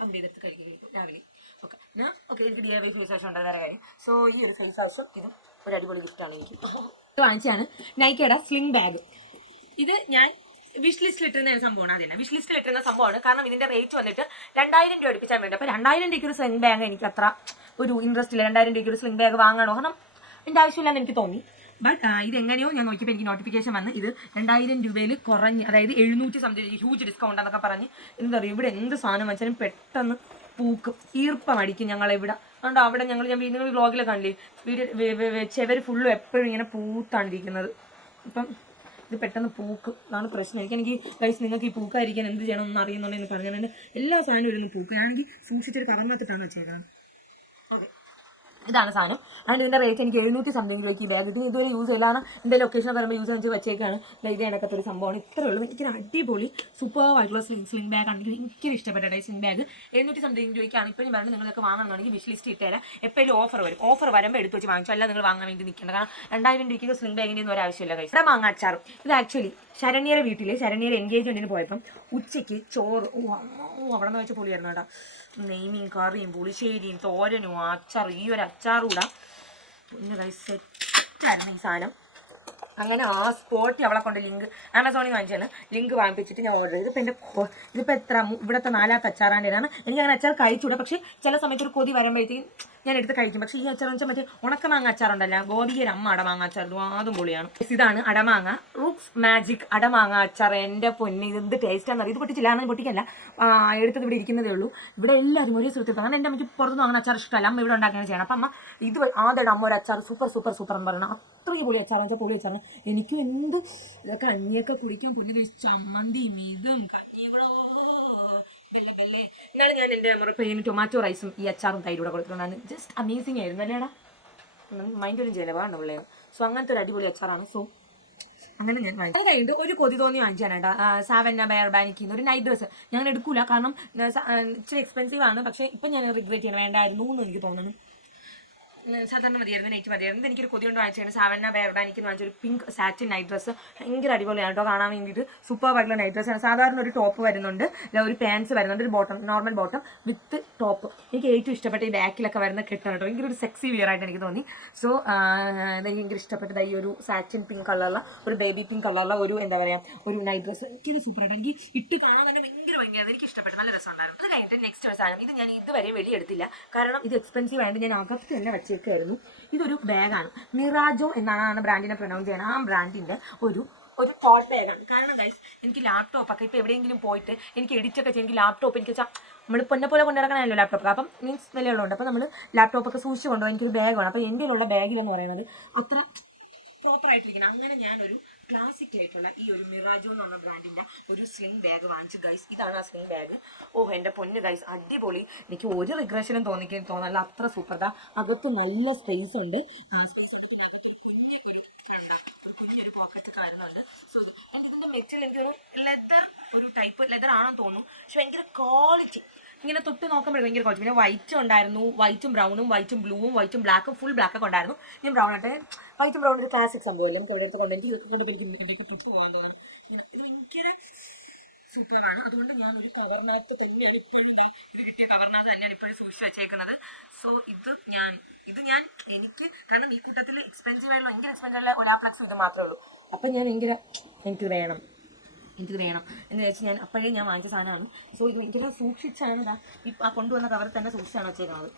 പണ്ട് എടുത്ത് കഴിക്കുകയും രാവിലെ ഓക്കെ ഓക്കെ എനിക്ക് ഡി വൈ ഫേസ് വാഷ് ഉണ്ട്? വേറെ കാര്യം. സോ ഈ ഒരു ഫേസ് വാഷും ഇതും ഒരു അടിപൊളി ഗിഫ്റ്റാണ് എനിക്ക്. വാങ്ങിച്ചാണ് നൈക്കയുടെ സ്ലിംഗ് ബാഗ് ഇത് ഞാൻ വിഷ് ലിസ്റ്റിൽ ഇട്ടിരുന്ന ഒരു സംഭവമാണ് അതില്ല വിഷ് ലിസ്റ്റിൽ ഇട്ടിരുന്ന സംഭവമാണ്. കാരണം ഇതിന്റെ റേറ്റ് വന്നിട്ട് രണ്ടായിരം രൂപ അടുപ്പിച്ചാൽ വേണ്ടി അപ്പൊ രണ്ടായിരം രൂപയ്ക്ക് ഒരു സ്ലിംഗ് ബാഗ് എനിക്ക് അത്ര ഒരു ഇൻട്രസ്റ്റ് ഇല്ല. രണ്ടായിരം രൂപയ്ക്ക് ഒരു സ്ലിംഗ് ബാഗ് വാങ്ങണോ? കാരണം എന്റെ ആവശ്യമില്ലെന്ന് എനിക്ക് തോന്നി. ബട്ട് ഇത് എങ്ങനെയോ ഞാൻ നോക്കിയപ്പോൾ എനിക്ക് നോട്ടിഫിക്കേഷൻ വന്ന് ഇത് രണ്ടായിരം രൂപയിൽ കുറഞ്ഞ് അതായത് എഴുന്നൂറ്റി സംതിങ് ഹ്യൂജ് ഡിസ്കൗണ്ട് എന്നൊക്കെ പറഞ്ഞ് എന്താ പറയുക ഇവിടെ എന്ത് സാധനം വെച്ചാലും പെട്ടെന്ന് പൂക്കും. ഈർപ്പം അടിക്കും ഞങ്ങളെവിടെ അതുകൊണ്ട് അവിടെ ഞങ്ങൾ ഞാൻ നിങ്ങൾ വ്ളോഗിൽ കണ്ടില്ലേ? വീട് ചെവർ ഫുള്ളും എപ്പോഴും ഇങ്ങനെ പൂത്താണ്ടിരിക്കുന്നത്. ഇപ്പം ഇത് പെട്ടെന്ന് പൂക്കും അതാണ് പ്രശ്നം. എനിക്ക് എനിക്ക് ഗൈസ് നിങ്ങൾക്ക് ഈ പൂക്കായിരിക്കാൻ എന്ത് ചെയ്യണം എന്ന് അറിയുന്നുണ്ടെന്ന് പറഞ്ഞാൽ എല്ലാ സാധനവും ഇരുന്ന് പൂക്കും. ഞാനെങ്കിൽ സൂക്ഷിച്ചൊരു കവർന്നത്തിട്ടാണ് വെച്ചേക്കുന്നത് ഇതാണ് സാധനം. ആൻഡ് ഇതിന്റെ റേറ്റ് എനിക്ക് എഴുന്നൂറ്റി സംതിങ് രൂപയ്ക്ക് ബാഗ് ഇത് ഇതുവരെ യൂസ് ചെയ്യില്ലാണ് എന്റെ ലൊക്കേഷൻ പറയുമ്പോൾ യൂസ് ചെയ്ത് വെച്ചേക്കാണ്. ഇത് കണക്കത്തെ ഒരു സംഭവമാണ്. ഇത്രേ ഉള്ളൂ. എനിക്ക് അടിപൊളി സൂപ്പർ ആയിട്ടുള്ള സ്ലിംഗ് സ്ലിംഗ് ബാഗ് ആണ്. എനിക്ക് ഇഷ്ടപ്പെട്ട സ്ലിംഗ് ബാഗ് എഴുന്നൂറ്റി സംതിങ് രൂപയ്ക്കാണ്. ഇപ്പോൾ ഞാൻ പറഞ്ഞത് നിങ്ങളൊക്കെ വാങ്ങണമെന്നുണ്ടെങ്കിൽ വിഷ് ലിസ്റ്റ് ഇട്ടുതരാം എപ്പോഴും ഓഫർ വരും. ഓഫർ വരുമ്പോൾ എടുത്ത് വെച്ച് വാങ്ങിച്ചു. അല്ല നിങ്ങൾ വാങ്ങാൻ വേണ്ടി നിൽക്കേണ്ട. കാരണം രണ്ടായിരം രൂപയ്ക്ക് സ്ലിംഗ് ബാഗിന്റെ ഒന്നും ഒരു ആവശ്യമില്ല കഴിച്ചു ഇവിടെ മാങ്ങ ഇത് ആക്ച്വലി ശരണ്യരെ വീട്ടിൽ ശരണ്യരെ എൻഗേജ്മെന്റിന് പോയപ്പം ഉച്ചയ്ക്ക് ചോറ് ഓ അവിടെ നിന്ന് വെച്ച പൊളിയായിരുന്നു കേട്ടോ. നെയ്മീൻ കറിയും പുളിശ്ശേരിയും തോരനും അച്ചാറും ഈ ഒരു അച്ചാറൂടെ പിന്നെ കൈ സെറ്റായിരുന്നു ഈ സാധനം. അങ്ങനെ ആ സ്പോട്ടിൽ അവളെ കൊണ്ട് ലിങ്ക് ആമസോണിൽ വാങ്ങിച്ചാണ് ലിങ്ക് വാങ്ങിപ്പിച്ചിട്ട് ഞാൻ ഓർഡർ ചെയ്തു. ഇപ്പം എന്റെ ഇതിപ്പോൾ എത്ര ഇവിടുത്തെ നാലാമത്തെ അച്ചാറാന്റെതാണ് എനിക്ക് അങ്ങനെ അച്ചാർ കഴിച്ചൂടെ പക്ഷേ ചില സമയത്ത് ഒരു കൊതി വരുമ്പോഴത്തേക്കും ഞാൻ എടുത്ത് കഴിക്കും. പക്ഷെ ഈ അച്ചാർ എന്ന് വെച്ചാൽ മറ്റേ ഉണക്ക മാങ്ങ അച്ചാറുണ്ടല്ലോ ഗോപിയുടെ അമ്മ അടമാങ്ങ അച്ചാർ അതും പൊളിയാണ്. ഇതാണ് അടമാങ്ങ. റൂക്സ് മാജിക് അടമാങ്ങ അച്ചാർ എന്റെ പൊന്നി ഇത് എന്ത് ടേസ്റ്റാണെന്ന് അറിയാം? ഇത് പൊട്ടിച്ചില്ല. അങ്ങനെ പൊട്ടിക്കല്ല. എടുത്തത് ഇവിടെ ഇരിക്കുന്നതേ ഉള്ളൂ. ഇവിടെ എല്ലാവരും ഒരേ സുഹൃത്തു കാരണം എന്റെ അമ്മയ്ക്ക് പുറത്തുനിന്ന് അങ്ങനെ അച്ചാർ ഇഷ്ടമല്ല. അമ്മ ഇവിടെ ഉണ്ടാക്കുകയാണ് ചെയ്യണം അപ്പം അമ്മ ഇത് ആദ്യം അമ്മ ഒരു അച്ചാർ സൂപ്പർ സൂപ്പർ സൂപ്പർ എന്ന് പറയണം. അത്രയും പൊളി അച്ചാർ വെച്ചാൽ പൊളി അച്ചാർ എനിക്കും എന്ത് കഞ്ഞിയൊക്കെ കുടിക്കാൻ പൊന്നി കഴിച്ച് ചമ്മന്തിയും ഇതും കഞ്ഞികളോ ബെല്ലെ ബെല്ലെ. എന്നാലും ഞാൻ എന്റെ മുറപ്പയ്യന് ടൊമാറ്റോ റൈസും ഈ അച്ചാറും തൈരൂടെ കൊടുത്തിട്ടുണ്ടാണ് ജസ്റ്റ് അമേസിംഗ് ആയിരുന്നു അല്ലേടാ? മൈൻഡ് ഒന്നും ചെയ്യില്ല പിള്ളേർ സോ അങ്ങനത്തെ ഒരു അടിപൊളി അച്ചാറാണ്. സോ അങ്ങനെ ഞാൻ വാങ്ങിച്ചു ഒരു കൊതി തോന്നി വാങ്ങിച്ചാനാട്ടാ സാവന്ന ബയർബാനിക്കുന്ന ഒരു നൈറ്റ് ഡ്രസ്സ് ഞാൻ എടുക്കൂല. കാരണം ഇച്ചിരി എക്സ്പെൻസീവ് ആണ്. പക്ഷേ ഇപ്പം ഞാൻ റിഗ്രറ്റ് ചെയ്യണം. വേണ്ടായിരുന്നു എന്ന് എനിക്ക് തോന്നുന്നു. സാധാരണ മതിയായിരുന്നു നൈറ്റ് മതിയായിരുന്നു. എനിക്കൊരു കൊതി കൊണ്ട് വാങ്ങിച്ചാണ് സാവന്ന ബയർബാനിക്ക് വാങ്ങിച്ച ഒരു പിങ്ക് സാറ്റിൻ നൈറ്റ് ഡ്രസ്സ് ഭയങ്കര അടിപൊളിയാണ് കേട്ടോ കാണാൻ വേണ്ടിയിട്ട് സൂപ്പർ ആയിട്ടുള്ള നൈറ്റ് ഡ്രസ്സാണ് സാധാരണ ഒരു ടോപ്പ് വരുന്നുണ്ട്. ഒരു പാൻസ് വരുന്നുണ്ട്. ഒരു bottom normal bottom with top എനിക്ക് ഏറ്റവും ഇഷ്ടപ്പെട്ട ഈ ബാക്കിലൊക്കെ വരുന്ന കെട്ടാണ് കേട്ടോ ഭയങ്കര ഒരു സെക്സി വിയർ ആയിട്ട് എനിക്ക് തോന്നി. സോ എനിക്ക് ഭയങ്കര ഇഷ്ടപ്പെട്ടത് ഈ ഒരു സാറ്റിൻ പിങ്ക് കളറുള്ള ഒരു ബേബി പിങ്ക് കളറുള്ള ഒരു എന്താ പറയുക ഒരു നൈറ്റ് ഡ്രസ്സ് എനിക്കിത് സൂപ്പർ ആയിട്ട് എനിക്ക് ഇട്ട് കാണാൻ തന്നെ ഭയങ്കര ഭയങ്കര എനിക്ക് ഇഷ്ടപ്പെട്ടു നല്ല രസമുണ്ടായിരുന്നു. ഇത് കഴിഞ്ഞിട്ട് നെക്സ്റ്റ് സാധനം ഇത് ഞാൻ ഇതുവരെ വെളിയെടുത്തില്ല കാരണം ഇത് എക്സ്പെൻസീവ് ആയതുകൊണ്ട് ഞാൻ അകത്ത് തന്നെ വെച്ചേക്കായിരുന്നു. ഇതൊരു ബാഗാണ്. മിറാജോ എന്നാണ് ബ്രാൻഡിനെ പ്രൊനൗൺസ് ചെയ്യുന്നത്. ആ ബ്രാൻഡിന്റെ ഒരു ഒരു ടോട്ട് ബാഗാണ് കാരണം ഗൈസ് എനിക്ക് ലാപ്ടോപ്പ് ഒക്കെ ഇപ്പോൾ എവിടെയെങ്കിലും പോയിട്ട് എനിക്ക് എഡിറ്റൊക്കെ ചെയ്യാൻ എനിക്ക് ലാപ്ടോപ്പ് എനിക്ക് വെച്ചാൽ നമ്മൾ പൊന്നെ പോലെ കൊണ്ടു നടക്കണമല്ലോ ലാപ്ടോപ്പ് അപ്പം മീൻസ് വിലയുള്ളതുകൊണ്ട്. അപ്പോൾ നമ്മൾ ലാപ്ടോപ്പൊക്കെ സൂക്ഷിച്ച് കൊണ്ടുപോകാൻ എനിക്കൊരു ബാഗ് വേണം. അപ്പോൾ എന്റെ ഉള്ള ബാഗിലെന്ന് പറയുന്നത് അത്ര പ്രോപ്പറായിട്ടിരിക്കണം അങ്ങനെ ഞാനൊരു ക്ലാസിക് ആയിട്ടുള്ള ഈ ഒരു മിറാജോ എന്ന് പറഞ്ഞ ബ്രാൻഡിന്റെ ഒരു സ്ലിം ബാഗ് വാങ്ങിച്ചു ഗൈസ് ഇതാണ് ആ സ്ലിം ബാഗ് ഓ എന്റെ പൊന്ന് ഗൈസ് അടിപൊളി. എനിക്ക് ഒരു റിഗ്രഷനും തോന്നിക്കാൻ തോന്നല്ല അത്ര സൂപ്പർതാ അകത്ത് നല്ല സ്പേസ് ഉണ്ട്. സ്പേസ് ഉണ്ട്. പിന്നെ അകത്ത് ഒരു കുഞ്ഞ് ഒരു കുഞ്ഞൊരു പോക്കറ്റ് വരുന്നുണ്ട് സോ ആൻഡ് ഇതിന്റെ മെറ്റീരിയൽ എനിക്കൊരു ലെതർ ഒരു ടൈപ്പ് ലെതർ ആണെന്ന് തോന്നുന്നു. പക്ഷെ ഭയങ്കര ക്വാളിറ്റി ഇങ്ങനെ തൊട്ട് നോക്കുമ്പോൾ ഭയങ്കര കുറച്ച്. പിന്നെ വൈറ്റ് ഉണ്ടായിരുന്നു. വൈറ്റും ബ്രൗണും വൈറ്റും ബ്ലൂവും വൈറ്റും ബ്ലാക്കും ഫുൾ ബ്ലാക്ക് ഒക്കെ ഉണ്ടായിരുന്നു. ഞാൻ ബ്രൗൺ ആട്ടെ. വൈറ്റും ബ്രൗൺ ഒരു ക്ലാസിക് സംഭവമല്ലേ നമുക്ക് ഒരിടത്ത് കൊണ്ട് എനിക്ക് ഇതൊക്കെ കൊണ്ട് എനിക്ക് എന്തൊക്കെ തൊട്ട് പോകാൻ തോന്നുന്നു ഇങ്ങനെ ഇത് ഭയങ്കര സൂപ്പറാണ് അതുകൊണ്ട് ഞാൻ ഒരു കവറിനകത്ത് തന്നെയാണ് ഇപ്പോഴും കിട്ടിയ കവറിനകത്ത് തന്നെയാണ് ഇപ്പോഴും സൂക്ഷിച്ച് വെച്ചേക്കുന്നത്. സോ ഇത് ഞാൻ ഇത് ഞാൻ എനിക്ക് കാരണം ഈ കൂട്ടത്തിൽ എക്സ്പെൻസീവ് ആയിട്ടുള്ള ഭയങ്കര എക്സ്പെൻസീവ് ആയിട്ടുള്ള ഒലാപ്ലക്സും ഇത് മാത്രമേ ഉള്ളൂ. അപ്പം ഞാൻ ഭയങ്കര എനിക്ക് വേണം. എനിക്കിത് വേണം എന്ന് വെച്ച് ഞാൻ അപ്പോഴേ ഞാൻ വാങ്ങിച്ച സാധനമാണ്. സോ ഇത് ഭയങ്കര സൂക്ഷിച്ചാണ് ഇതാ ആ കൊണ്ടുവന്ന കവറിൽ തന്നെ സൂക്ഷിച്ചാണ് വെച്ചേക്കുന്നത്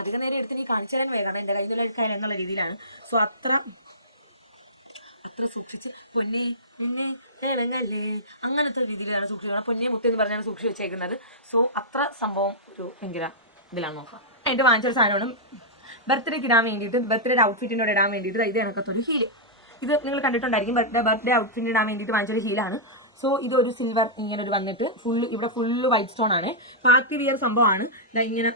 അധിക നേരം എടുത്ത് നീ കാണിച്ചു തരാൻ വേഗം എന്റെ കയ്യിൽ കയ്യിൽ എന്നുള്ള രീതിയിലാണ്. സോ അത്ര അത്ര സൂക്ഷിച്ച് പൊന്നെ പിന്നെ ഇളങ്ങല്ലേ അങ്ങനത്തെ രീതിയിലാണ് സൂക്ഷിക്കുന്നത് പൊന്നെ മുത്തെന്ന് പറഞ്ഞാണ് സൂക്ഷിച്ച് വെച്ചേക്കുന്നത്. സോ അത്ര സംഭവം ഒരു ഭയങ്കര ഇതിലാണ് നോക്കാം എന്റെ വാങ്ങിച്ചൊരു സാധനമാണ്. ബർത്ത്ഡേക്ക് ഇടാൻ വേണ്ടിയിട്ട് ബർത്ത്ഡേ ഔട്ട്ഫിറ്റിനോട് ഇടാൻ വേണ്ടിയിട്ട് ഇത് കണക്കത്തൊരു ഹീൽ ഇത് നിങ്ങൾ കണ്ടിട്ടുണ്ടായിരിക്കും. ബർത്ത്ഡേ ബർത്ത്ഡേ ഔട്ട്ഫിറ്റ് ഇടാൻ വേണ്ടിയിട്ട് വാങ്ങിച്ചൊരു ഹീലാണ് സോ ഇതൊരു സിൽവർ ഇങ്ങനെ ഒരു വന്നിട്ട് ഫുള്ള് ഇവിടെ ഫുള്ള് വൈറ്റ് സ്റ്റോൺ ആണ്. പാർട്ടി വിയർ സംഭവമാണ്. ഇങ്ങനെ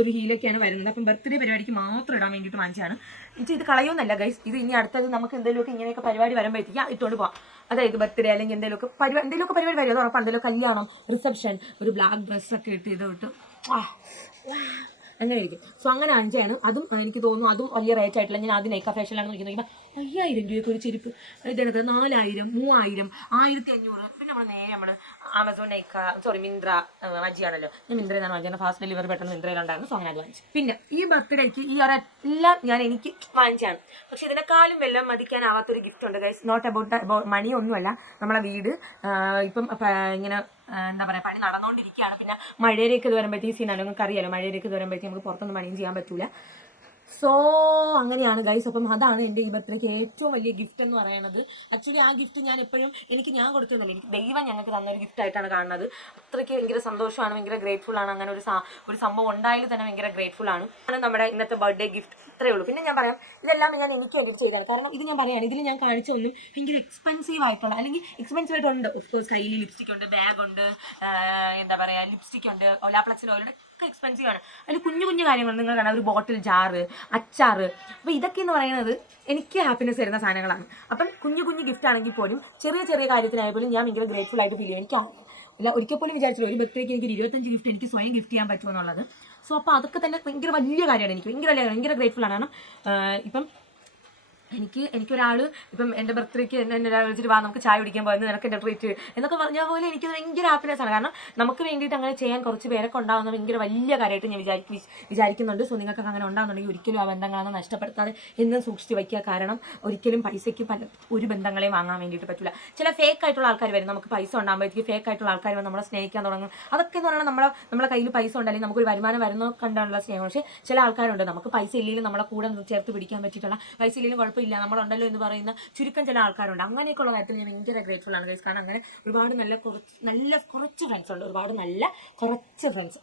ഒരു ഹീലൊക്കെയാണ് വരുന്നത്. അപ്പം ബർത്ത്ഡേ പരിപാടിക്ക് മാത്രം ഇടാൻ വേണ്ടിയിട്ട് വാങ്ങിച്ചതാണ്. ഇത് ഇത് കളയൊന്നല്ല ഗൈസ് ഇത് ഇനി അടുത്തത് നമുക്ക് എന്തെങ്കിലുമൊക്കെ ഇങ്ങനെയൊക്കെ പരിപാടി വരുമ്പോഴത്തേക്ക് ഇട്ടുകൊണ്ട് പോവാം. അതായത് ബർത്ത്ഡേ അല്ലെങ്കിൽ എന്തെങ്കിലുമൊക്കെ പരിപാടി എന്തെങ്കിലുമൊക്കെ പരിപാടി വരും. അത് എന്തെങ്കിലും കല്യാണം റിസപ്ഷൻ ഒരു ബ്ലാക്ക് ഡ്രസ്സൊക്കെ ഇട്ട് ഇത് ഇട്ട്. അങ്ങനെ ഇരിക്കും. സോ അങ്ങനെ അഞ്ചാണ് അതും എനിക്ക് തോന്നുന്നു അതും വലിയ റേറ്റ് ആയിട്ടില്ല. ഞാൻ ആദ്യം നൈക്ക ഫാഷനിലാണ് നോക്കുന്നത് അയ്യായിരം രൂപയ്ക്ക് ഒരു ചെരുപ്പ്. ഇതെടുത്ത് നാലായിരം മൂവായിരം ആയിരത്തി അഞ്ഞൂറ് പിന്നെ നമ്മൾ നേരെ നമ്മൾ ആമസോൺ നൈക്ക സോറി മിന്ത്ര വജിയാണല്ലോ ഞാൻ മിന്ത്ര എന്നാണ് വാങ്ങിച്ചത്. ഫാസ്റ്റ് ഡെലിവറി പെട്ടെന്ന് മിന്ത്രയിലുണ്ടായിരുന്നു സോ അങ്ങനെ അത് വാങ്ങിച്ചു. പിന്നെ ഈ ബർത്ത്ഡേക്ക് ഈ ഒരെല്ലാം ഞാൻ എനിക്ക് വാങ്ങിച്ചാണ്. പക്ഷെ ഇതിനെക്കാളും വെല്ലം മതിക്കാനാവാത്തൊരു ഗിഫ്റ്റ് ഉണ്ട് ഗൈസ് നോട്ട് അബൌട്ട് മണി ഒന്നുമല്ല. നമ്മളെ വീട് ഇപ്പം ഇങ്ങനെ എന്താ പറയുക പണി നടന്നുകൊണ്ടിരിക്കുകയാണ് പിന്നെ മഴയിലേക്ക് ഇത് വരുമ്പോഴത്തേക്ക് സീനാണ് നിങ്ങൾക്ക് അറിയാലോ മഴയിലേക്ക് ഇത് വരുമ്പോഴത്തേക്ക് നമുക്ക് പുറത്തൊന്നും പണിയും ചെയ്യാൻ പറ്റൂല. സോ അങ്ങനെയാണ് ഗൈസ് അപ്പം അതാണ് എന്റെ ഈ ബർത്ത്ഡേക്ക് ഏറ്റവും വലിയ ഗിഫ്റ്റ് എന്ന് പറയുന്നത് ആക്ച്വലി ആ ഗിഫ്റ്റ് ഞാൻ എപ്പോഴും എനിക്ക് ഞാൻ കൊടുത്തതല്ല എനിക്ക് ദൈവം ഞങ്ങൾക്ക് തന്നൊരു ഗിഫ്റ്റ് ആയിട്ടാണ് കാണുന്നത്. അത്രയ്ക്ക് ഭയങ്കര സന്തോഷമാണ് ഭയങ്കര ഗ്രേറ്റ്ഫുൾ ആണ്. അങ്ങനെ ഒരു ഒരു സംഭവം ഉണ്ടായാലും തന്നെ ഭയങ്കര ഗ്രേറ്റ്ഫുൾ ആണ്. ആണ് നമ്മുടെ ഇന്നത്തെ ബർത്ത്ഡേ ഗിഫ്റ്റ് ഇത്രയേ ഉള്ളൂ. പിന്നെ ഞാൻ പറയാം ഇതെല്ലാം ഞാൻ എനിക്ക് വേണ്ടിയിട്ട് ചെയ്തതാണ്. കാരണം ഇത് ഞാൻ പറയുകയാണ് ഇതിൽ ഞാൻ കാണിച്ച ഒന്നും ഭയങ്കര എക്സ്പെൻസീവ് ആയിട്ടുള്ള അല്ലെങ്കിൽ എക്സ്പെൻസീവ് ആയിട്ടുണ്ട് ഓഫ് കോഴ്സ് കയ്യിൽ ലിപ്സ്റ്റിക് ഉണ്ട് ബാഗ് ഉണ്ട് എന്താ പറയുക ലിപ്സ്റ്റിക് ഉണ്ട് ഒലാപ്ലക്സിന് ഓയിലുണ്ട് ഒക്കെ എക്സ്പെൻസീവ് ആണ്. അതിൽ കുഞ്ഞു കുഞ്ഞു കാര്യങ്ങൾ നിങ്ങൾ കാണാം ഒരു ബോട്ടിൽ ജാറ് അച്ചാറ് അപ്പോൾ ഇതൊക്കെ എന്ന് പറയുന്നത് എനിക്ക് ഹാപ്പിനെസ് തരുന്ന സാധനങ്ങളാണ്. അപ്പം കുഞ്ഞു കുഞ്ഞു ഗിഫ്റ്റ് ആണെങ്കിൽ പോലും ചെറിയ ചെറിയ കാര്യത്തിനായ പോലും ഞാൻ ഭയങ്കര ഗ്രേറ്റ്ഫുൾ ആയിട്ട് ഫീൽ ചെയ്യും. എനിക്ക് അല്ല ഒരിക്കൽ പോലും വിചാരിച്ചില്ല ഒരു ബർത്ത്ഡേക്ക് എനിക്ക് ഇരുപത്തഞ്ച് ഗിഫ്റ്റ് എനിക്ക് സ്വയം ഗിഫ്റ്റ് ചെയ്യാൻ പറ്റുമെന്നുള്ളത്. സോ അപ്പോൾ അതൊക്കെ തന്നെ ഭയങ്കര വലിയ കാര്യമാണ് എനിക്ക്. ഭയങ്കര വലിയ ഭയങ്കര ഗ്രേറ്റ്ഫുൾ ആണ്. കാരണം ഇപ്പം എനിക്ക് എനിക്കൊരാൾ ഇപ്പം എന്റെ ബർത്ത്ഡേക്ക് എന്നെ ഒരാൾ വിളിച്ചിട്ട് വാ നമുക്ക് ചായ കുടിക്കാൻ പോയെന്ന് നിനക്ക് എന്റെ ട്രീറ്റ് എന്നൊക്കെ പറഞ്ഞ പോലെ എനിക്ക് ഭയങ്കര ഹാപ്പിനെസ് ആണ്. കാരണം നമുക്ക് വേണ്ടിയിട്ട് അങ്ങനെ ചെയ്യാൻ കുറച്ച് പേരൊക്കെ ഉണ്ടാകുന്ന ഭയങ്കര വലിയ കാര്യമായിട്ട് ഞാൻ വിചാരിക്കും വിചാരിക്കുന്നുണ്ട്. സോ നിങ്ങൾക്ക് അങ്ങനെ ഉണ്ടാകുന്നുണ്ടെങ്കിൽ ഒരിക്കലും ആ ബന്ധങ്ങളൊന്നും നഷ്ടപ്പെടുത്താതെ എന്നും സൂക്ഷിച്ച് വയ്ക്കുക. കാരണം ഒരിക്കലും പൈസയ്ക്ക് പല ഒരു ബന്ധങ്ങളെയും വാങ്ങാൻ വേണ്ടിയിട്ട് പറ്റില്ല. ചില ഫേക്ക് ആയിട്ടുള്ള ആൾക്കാർ വരും. നമുക്ക് പൈസ ഉണ്ടാകുമ്പോഴത്തേക്ക് ഫേക്ക് ആയിട്ടുള്ള ആൾക്കാർ വന്ന് നമ്മളെ സ്നേഹിക്കാൻ തുടങ്ങും. അതൊക്കെ എന്ന് പറഞ്ഞാൽ നമ്മളെ നമ്മുടെ കയ്യിൽ പൈസ ഉണ്ടല്ലേ നമുക്കൊരു വരുമാനം വരുന്ന കണ്ടാണുള്ള സ്നേഹം. പക്ഷേ ചില ആൾക്കാരുണ്ട്. നമുക്ക് പൈസ ഇല്ലെങ്കിലും നമ്മളെ കൂടെ ചേർത്ത് പിടിക്കാൻ പറ്റിയിട്ടുള്ള പൈസ ഇല്ലെങ്കിലും കുഴപ്പമില്ല. നമ്മളുണ്ടല്ലോ എന്ന് പറയുന്ന ചുരുക്കം ചില ആൾക്കാരുണ്ട്. അങ്ങനെയൊക്കെയുള്ള കാര്യത്തിൽ ഞാൻ ഭയങ്കര ഗ്രേറ്റ്ഫുൾ ആണ് ഗൈസ് കാരണം അങ്ങനെ ഒരുപാട് നല്ല കുറച്ച് നല്ല കുറച്ച് ഫ്രണ്ട്സ് ഉണ്ട്. ഒരുപാട് നല്ല കുറച്ച് ഫ്രണ്ട്സ്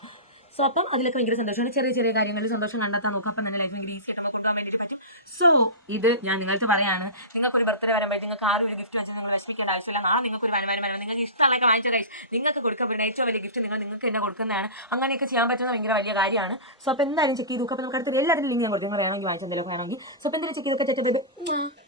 സോ അപ്പം അതിലൊക്കെ ഭയങ്കര സന്തോഷമാണ്. ചെറിയ ചെറിയ കാര്യങ്ങളിൽ സന്തോഷം കണ്ടെത്താൻ നോക്കാം അപ്പം തന്നെ ലൈഫ് ഭയങ്കര ഈസി ആയിട്ട് നമുക്ക് കൊണ്ടുപോകാൻ വേണ്ടിയിട്ട് പറ്റും. സോ ഇത് ഞാൻ നിങ്ങൾക്ക് പറയാണ്. നിങ്ങൾക്ക് ഒരു ബർത്ത്ഡേ വരുമ്പോൾ നിങ്ങൾക്ക് ആരും ഒരു ഗിഫ്റ്റ് വെച്ച് നിങ്ങൾ വിഷമിക്കേണ്ട ആവശ്യമില്ല. നാളെ നിങ്ങൾക്ക് ഒരു വരുമാനം വരണം നിങ്ങൾക്ക് ഇഷ്ടമുള്ളതൊക്കെ വാങ്ങിച്ച കഴിച്ച് നിങ്ങൾക്ക് കൊടുക്കപ്പെടുന്ന ഏറ്റവും വലിയ ഗിഫ്റ്റ് നിങ്ങൾ നിങ്ങൾക്ക് തന്നെ കൊടുക്കുന്നതാണ്. അങ്ങനെയൊക്കെ ചെയ്യാൻ പറ്റുന്ന ഭയങ്കര വലിയ കാര്യമാണ്. സോ അപ്പോൾ എന്തായാലും ചെക്ക് ചെയ്തു അപ്പോൾ നമുക്ക് അടുത്ത് എല്ലാവരും ലിങ്ക് ഞാൻ കൊടുക്കുന്നത് വേണമെങ്കിൽ വാങ്ങിച്ചെന്തെങ്കിലും വേണമെങ്കിൽ. സോ അപ്പോൾ എന്തെങ്കിലും ചെക്ക് ചെയ്തൊക്കെ ചേട്ടാ